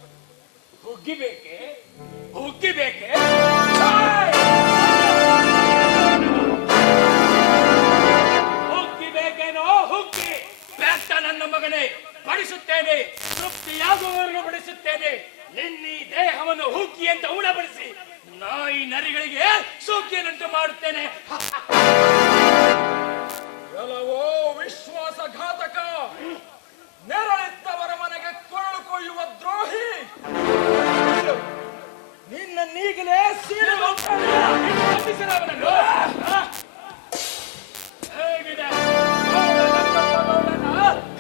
ಹುಗ್ಗಿ ಬೇಕೆ? ಹುಗ್ಗಿ ಬೇಕೆ? ಹುಗ್ಗಿ ಬೇಕೇನೋ? ಹುಗ್ಗಿ ಬೇಕ ನನ್ನ ಮಗನೇ. ಬಡಿಸುತ್ತೇನೆ, ತೃಪ್ತಿಯಾಗುವವರನ್ನು ಬಡಿಸುತ್ತೇನೆ. ನಿನ್ನೀ ದೇಹವನ್ನು ಹುಗ್ಗಿ ಅಂತ ಉಣಬಡಿಸಿ ನಾಯಿ ನರಿಗಳಿಗೆ ಸುಗ್ಗಿಯನ್ನುಂಟು ಮಾಡುತ್ತೇನೆ. ಎಲ್ಲವೋ ವಿಶ್ವಾಸಘಾತಕ, ನೆರಳಿದ್ದವರ ಮನೆಗೆ ಕೊರಳು ಕೊಯ್ಯುವ ದ್ರೋಹಿ. ನಿನ್ನ ನೀಗಲೇ ಹೇಗಿದೆ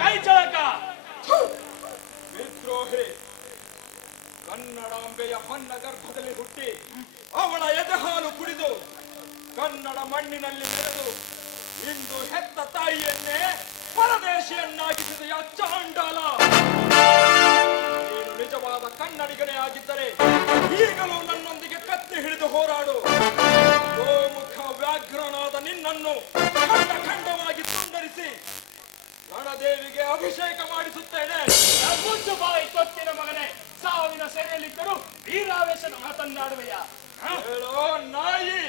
ಕೈ ಚಳಕ? ಮಿತ್ರ, ದ್ರೋಹಿ. ಕನ್ನಡಾಂಬೆಯ ಹೊನ್ನ ಗರ್ಭದಲ್ಲಿ ಹುಟ್ಟಿ ಅವಳ ಎದೆಹಾಲು ಕುಡಿದು ಕನ್ನಡ ಮಣ್ಣಿನಲ್ಲಿ ನೆರೆದು ಇಂದು ಹೆತ್ತ ತಾಯಿಯನ್ನೇ ಪರದೇಶಿಯನ್ನಾಗಿಸಿದೆಯ ಚಾಂಡಾಲ. ನೀನು ನಿಜವಾದ ಕನ್ನಡಿಗನೇ ಆಗಿದ್ದರೆ ಈಗಲೂ ನನ್ನೊಂದಿಗೆ ಕತ್ತಿ ಹಿಡಿದು ಹೋರಾಡು. ಗೋಮುಖ ವ್ಯಾಘ್ರನಾದ ನಿನ್ನನ್ನು ಖಂಡ ಖಂಡವಾಗಿ ತುಂಡರಿಸಿ ರಣದೇವಿಗೆ ಅಭಿಷೇಕ ಮಾಡಿಸುತ್ತೇನೆ. ಮುಚ್ಚು ಬಾಯಿ ತೊತ್ತಿನ ಮಗನೇ, ಸಾವಿನ ಸೆರೆಯಲ್ಲಿದ್ದರೂ ವೀರಾವೇಶದ ಮಾತನ್ನಾಡುವೆಯ? ಹೇಳೋ ನಾಯಿ,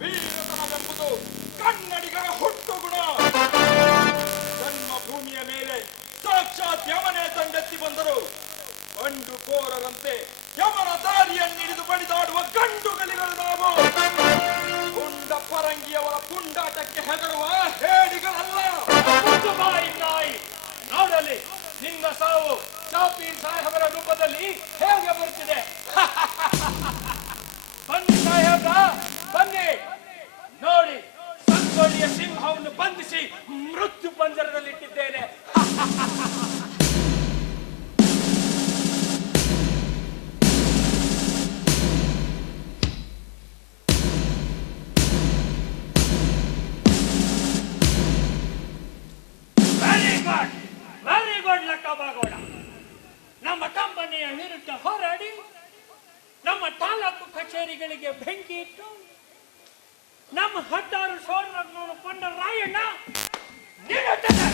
ವೀರತನವೆಂಬುದು ಕನ್ನಡಿಗರ ಹುಟ್ಟು ಗುಣ. ಜನ್ಮಭೂಮಿಯ ಮೇಲೆ ಸಾಕ್ಷಾತ್ ಯಮನೇ ದಂಡೆತ್ತಿ ಬಂದರು ಗಂಡು ಕೋರರಂತೆ ಯಮನ ದಾರಿಯನ್ನಿಡಿದು ಬಡಿದಾಡುವ ಗಂಡುಗಳಿಗಳು ನಾವು. ಪುಂಡ ಪರಂಗಿಯವರ ಪುಂಡಾಟಕ್ಕೆ ಹೆದರುವ ಹೇಡಿಗಳಲ್ಲ. ಮುಚ್ಚು ಬಾಯಿ ನಾಯಿ, ನೋಡಲಿ ನಿನ್ನ ಸಾವು ಶಾಪೀರ್ ಸಾಹೇಬರ ರೂಪದಲ್ಲಿ ಹೇಗೆ ಬರುತ್ತಿದೆ. ಬನ್ನಿ ಸಾಹೇಬ್ರ, ಬನ್ನಿ ನೋಡಿ, ಸಂಗೊಳ್ಳಿಯ ಸಿಂಹವನ್ನು ಬಂಧಿಸಿ ಮೃತ್ಯು ಪಂಜರದಲ್ಲಿಟ್ಟಿದ್ದೇನೆ. Very good ಲಕ್ಕಬಾಗೋಡ. ನಮ್ಮ ಕಂಪನಿಯ ವಿರುದ್ಧ ಹೋರಾಡಿ ನಮ್ಮ ತಾಲೂಕು ಕಚೇರಿಗಳಿಗೆ ಬೆಂಕಿ ಇಟ್ಟು ನಮ್ಮ 16 ಸೋದರರನ್ನು ಕೊಂಡ ರಾಯಣ್ಣ ನಿನ್ನಂತೆಯೇ.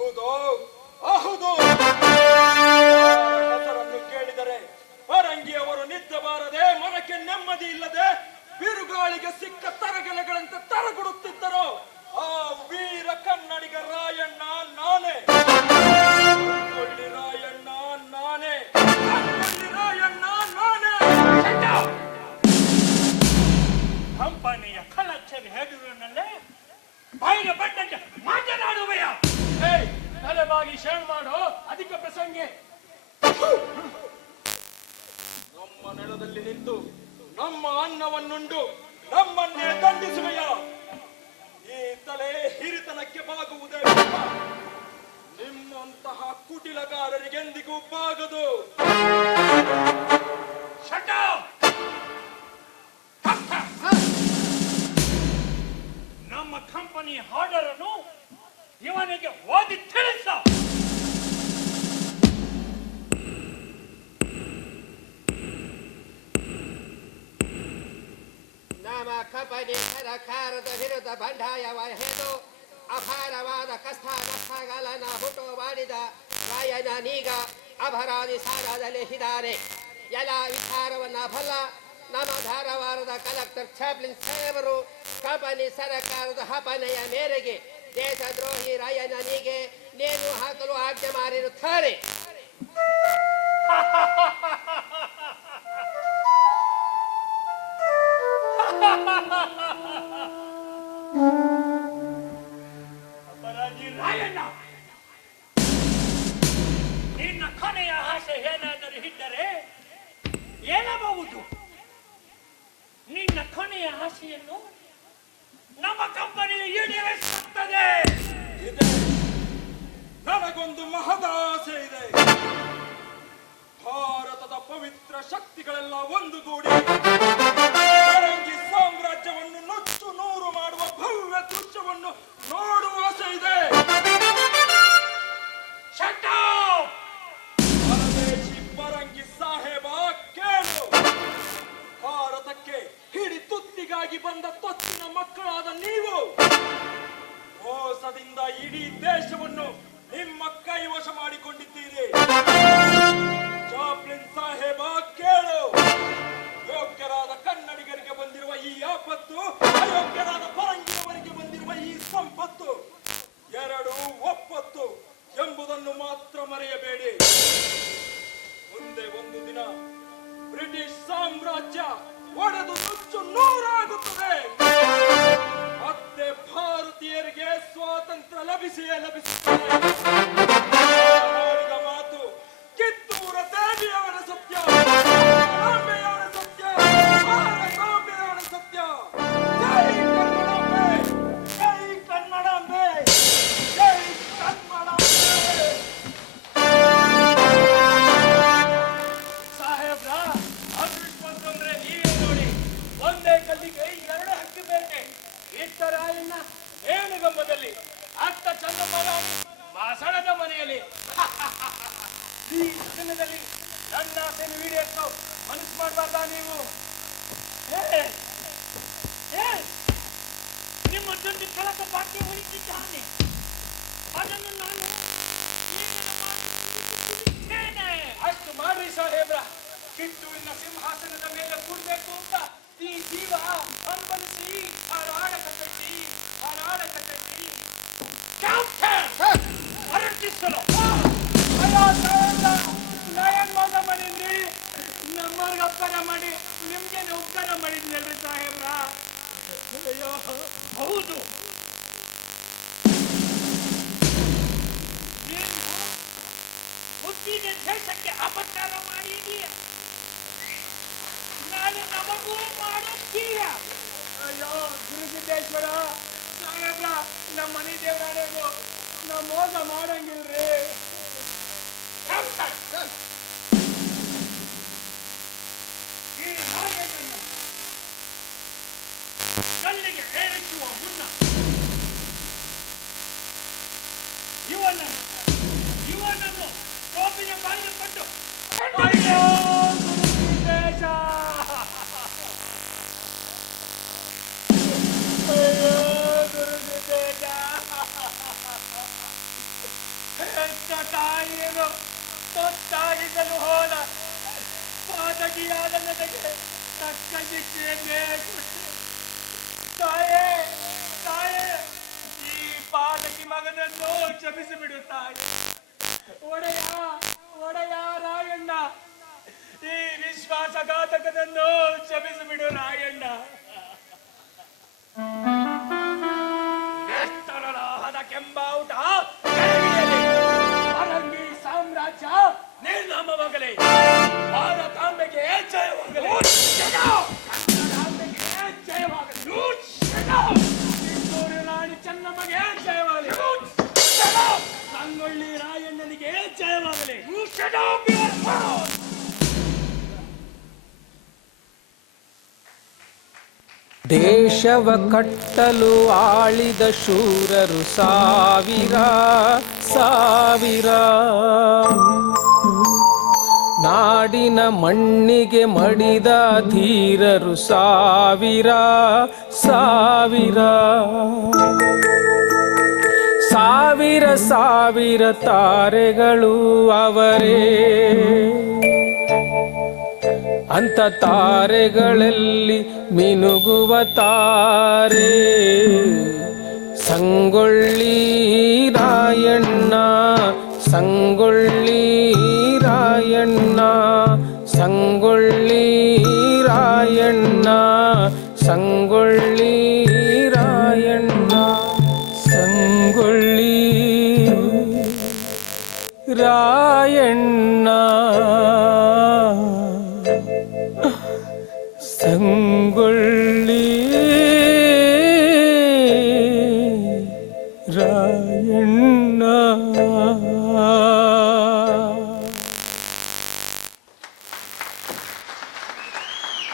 ಹೌದು ಹೌದು, ಹೆಸರನ್ನು ಕೇಳಿದರೆ ಪರಂಗಿಯವರು ನಿದ್ದೆ ಬಾರದೆ ಮನಕ್ಕೆ ನೆಮ್ಮದಿ ಇಲ್ಲದೆ ಬಿರುಗಾಳಿಗೆ ಸಿಕ್ಕ ತರಗೆಲೆಗಳಂತೆ ತರಗುಡುತ್ತಿದ್ದರು. ಆ ವೀರ ಕನ್ನಡಿಗ ರಾಯಣ್ಣ ನಾನೇ. ಸಂಗೊಳ್ಳಿ ರಾಯಣ್ಣ ನಾನೇ. ಸಂಗೊಳ್ಳಿ ರಾಯಣ್ಣ ನಾನೇ. ಕಂಪನಿಯ ಕಲೆಕ್ಷನ್ ಹೆಸರಿನಲ್ಲೇ ಬಾಯಿಗೆ ಬಂದಂತೆ ಮಾತನಾಡುವೆಯ? ತಲೆಬಾಗಿ ಶೇರ್ ಮಾಡೋ ಅಧಿಕ ಪ್ರಸಂಗಿ. ನಮ್ಮ ನೆಲದಲ್ಲಿ ನಿಂತು ನಮ್ಮ ಅನ್ನವನ್ನುಂಡು ನಮ್ಮನ್ನೇ ದಂಡಿಸುವೆಯ? ಈ ತಲೆ ಹಿರಿತನಕ್ಕೆ ಬಾಗುವುದೇ ವಿನಃ ನಿಮ್ಮಂತಹ ಕುಟಿಲಗಾರರಿಗೆಂದಿಗೂ ಬಾಗದು. ನಮ್ಮ ಕಂಪನಿ ಆರ್ಡರ್ ಅನ್ನು ಇವನಿಗೆ ಓದಿ ತಿಳಿಸ. ನಮ್ಮ ಕಂಪನಿ ಸರ್ಕಾರದ ವಿರುದ್ಧ ಬಂಡಾಯವ ಹಿಡಿದು ಅಪಾರವಾದ ಕಷ್ಟ ನಷ್ಟಗಳನ್ನು ಹುಟ್ಟು ಮಾಡಿದ ರಾಯಣ್ಣನೀಗ ಅಪರಾಧಿ ಸಾಗದಲ್ಲಿದ್ದಾರೆ. ಎಲ್ಲ ವಿಚಾರವನ್ನ ಬಲ್ಲ ನಮ್ಮ ಧಾರವಾಡದ ಕಲೆಕ್ಟರ್ ಚಾಪ್ಲಿನ್ ಸಾಹೇಬರು ಕಂಪನಿ ಸರ್ಕಾರದ ಅಪ್ಪಣೆಯ ಮೇರೆಗೆ ದೇಶದ್ರೋಹಿ ರಾಯಣ್ಣನಿಗೆ ನೇಣು ಹಾಕಲು ಆಜ್ಞೆ ಮಾಡಿರುತ್ತಾರೆ. ಅಪರಾಧಿ ರಾಯಣ್ಣ, ನಿನ್ನ ಕೊನೆಯ ಆಸೆ ಏನಾದರೂ ಇದ್ದರೆ ಏನಬಹುದು? ನಿನ್ನ ಕೊನೆಯ ಆಸೆಯನ್ನು ನಮ್ಮ ಕಂಪನಿಯು ಈಡೇರಿಸುತ್ತದೆ. ನನಗೊಂದು ಮಹದಾಸೆ ಇದೆ. ಭಾರತದ ಪವಿತ್ರ ಶಕ್ತಿಗಳೆಲ್ಲ ಒಂದುಗೂಡಿ ಪರಂಗಿ ಸಾಮ್ರಾಜ್ಯವನ್ನು ನುಚ್ಚು ನೂರು ಮಾಡುವ ಭವ್ಯ ದೃಶ್ಯವನ್ನು ನೋಡುವ ಆಸೆ ಇದೆ. ಪರದೇಶಿ ಪರಂಗಿ ಸಾಹೇಬ ಕೇಳು. ಭಾರತಕ್ಕೆ ಹಿಡಿ ತುತ್ತಿಗಾಗಿ ಬಂದ ತೊತ್ತಿನ ಮಕ್ಕಳಾದ ನೀವು ಮೋಸದಿಂದ ಇಡೀ ದೇಶವನ್ನು ನಿಮ್ಮ ಕೈವಶ ಸಮಯದಲ್ಲಿ ನನ್ನ ಆಸೆಯನ್ನು ಈಡೇರಿಸೋ ಮನಸ್ಸು ಮಾಡಬಾರ್ದ ನೀವು? ನಿಮ್ಮದೊಂದು ಕೆಲಸ ಬಾಕಿ ಉಳಿದಿದ್ದಾನೆ, ಅದನ್ನು ನಾನು ಅಷ್ಟು ಮಾಡ್ರಿ ಸಾಹೇಬ್ರ. ಕಿತ್ತೂರಿನ ಸಿಂಹಾಸನದ ಮೇಲೆ ಕೂಡಬೇಕು ಅಂತ ಈ ಜೀವ ಹಂಬಲಿಸಿ ಹಾರಾಡಕತ್ತಿ ಹೊರಟಿಸಲು ನಾ ಏನ್ ಮೋಸ ಮಾಡಿದ್ರಿ? ನಮ್ಮವ್ರಿಗೆ ಅಪ್ಪನ ಮಾಡಿ ನಿಮ್ಗೇನು ಉಪಕಾರ ಮಾಡಿದ್ನಲ್ರಿ ಸಾಹೇಬ್ರ? ಅಯ್ಯೋ ಹೌದು, ನೀನು ಬುದ್ಧಿಗೆ ದೇಶಕ್ಕೆ ಅಪಚಾರ ಮಾಡಿದೀಯ, ನಾನು ನಮಗೂ ಮಾಡುತ್ತೀಯ. ಅಯ್ಯೋ ಗುರುಸಿದ್ದೇಶ್ವರ ಸಾಹೇಬ್ರ, ನಮ್ಮ ಮನೆ ದೇವರಾಣೆಗೂ ನಾವು ಮೋಸ ಮಾಡಂಗಿಲ್ರಿ. ಈ ನಾಗೇಶನ್ನು ಕಲ್ಲಿಗೆ ಏರಿಸುವ ಮುನ್ನ ಇವನನ್ನು ಟೋಪಿಗೆ ಬಾಯಿಗೆ ಕೊಟ್ಟು ಅಯ್ಯೋ ಗುರುಸಿದ್ದೇಶ, ಅಯ್ಯೋ ಗುರುಸಿದ್ದೇಶ, ಹೆತ್ತ ತಾಯಿಯನ್ನು ತೊತ್ತಾಗಿಸಲು ಹೋದ ಪಾತಕಿಯಾದ ನನಗೆ ತಕ್ಕ ಶಿಕ್ಷೆಯನ್ನೇ ಕೊಟ್ಟೆ. ತಾಯೇ ತಾಯೇ, ಈ ಪಾತಕಿ ಮಗನನ್ನು ಕ್ಷಮಿಸಿಬಿಡು ತಾಯಿ. ಒಡೆಯ ರಾಯಣ್ಣ, ಈ ವಿಶ್ವಾಸಘಾತಕನನ್ನು ಕ್ಷಮಿಸಿಬಿಡು ರಾಯಣ್ಣ. ಎಷ್ಟರಲಾಹದ ಕೆಂಬಾವುಟ ಅರಂಗಿ ಸಾಮ್ರಾಜ್ಯ ನಿರ್ನಾಮವಾಗಲಿ, ಭಾರತಾಂಬೆಗೆ ಜಯವಾಗಲಿ, ಕನ್ನಡಾಂಬೆಗೆ ಜಯವಾಗಲಿ, ಕಿತ್ತೂರು ರಾಣಿ ಚೆನ್ನಮ್ಮಗೆ ಜಯವಾಗಲಿ, ಸಂಗೊಳ್ಳಿ ರಾಯಣ್ಣನಿಗೆ ಜಯವಾಗಲಿ. ದೇಶವ ಕಟ್ಟಲು ಆಳಿದ ಶೂರರು ಸಾವಿರ ಸಾವಿರ, ನಾಡಿನ ಮಣ್ಣಿಗೆ ಮಡಿದ ಧೀರರು ಸಾವಿರ ಸಾವಿರ, ಸಾವಿರ ಸಾವಿರ ತಾರೆಗಳು ಅವರೇ, ಅಂತ ತಾರೆಗಳಲ್ಲಿ ಮಿನುಗುವ ತಾರೆ ಸಂಗೊಳ್ಳಿ ರಾಯಣ್ಣ, ಸಂಗೊಳ್ಳಿ ರಾಯಣ್ಣ, ಸಂಗೊಳ್ಳಿ ರಾಯಣ್ಣ, ಸಂಗೊಳ್ಳಿ ರಾಯಣ್ಣ, ಸಂಗೊಳ್ಳಿ ರಾಯಣ್ಣ.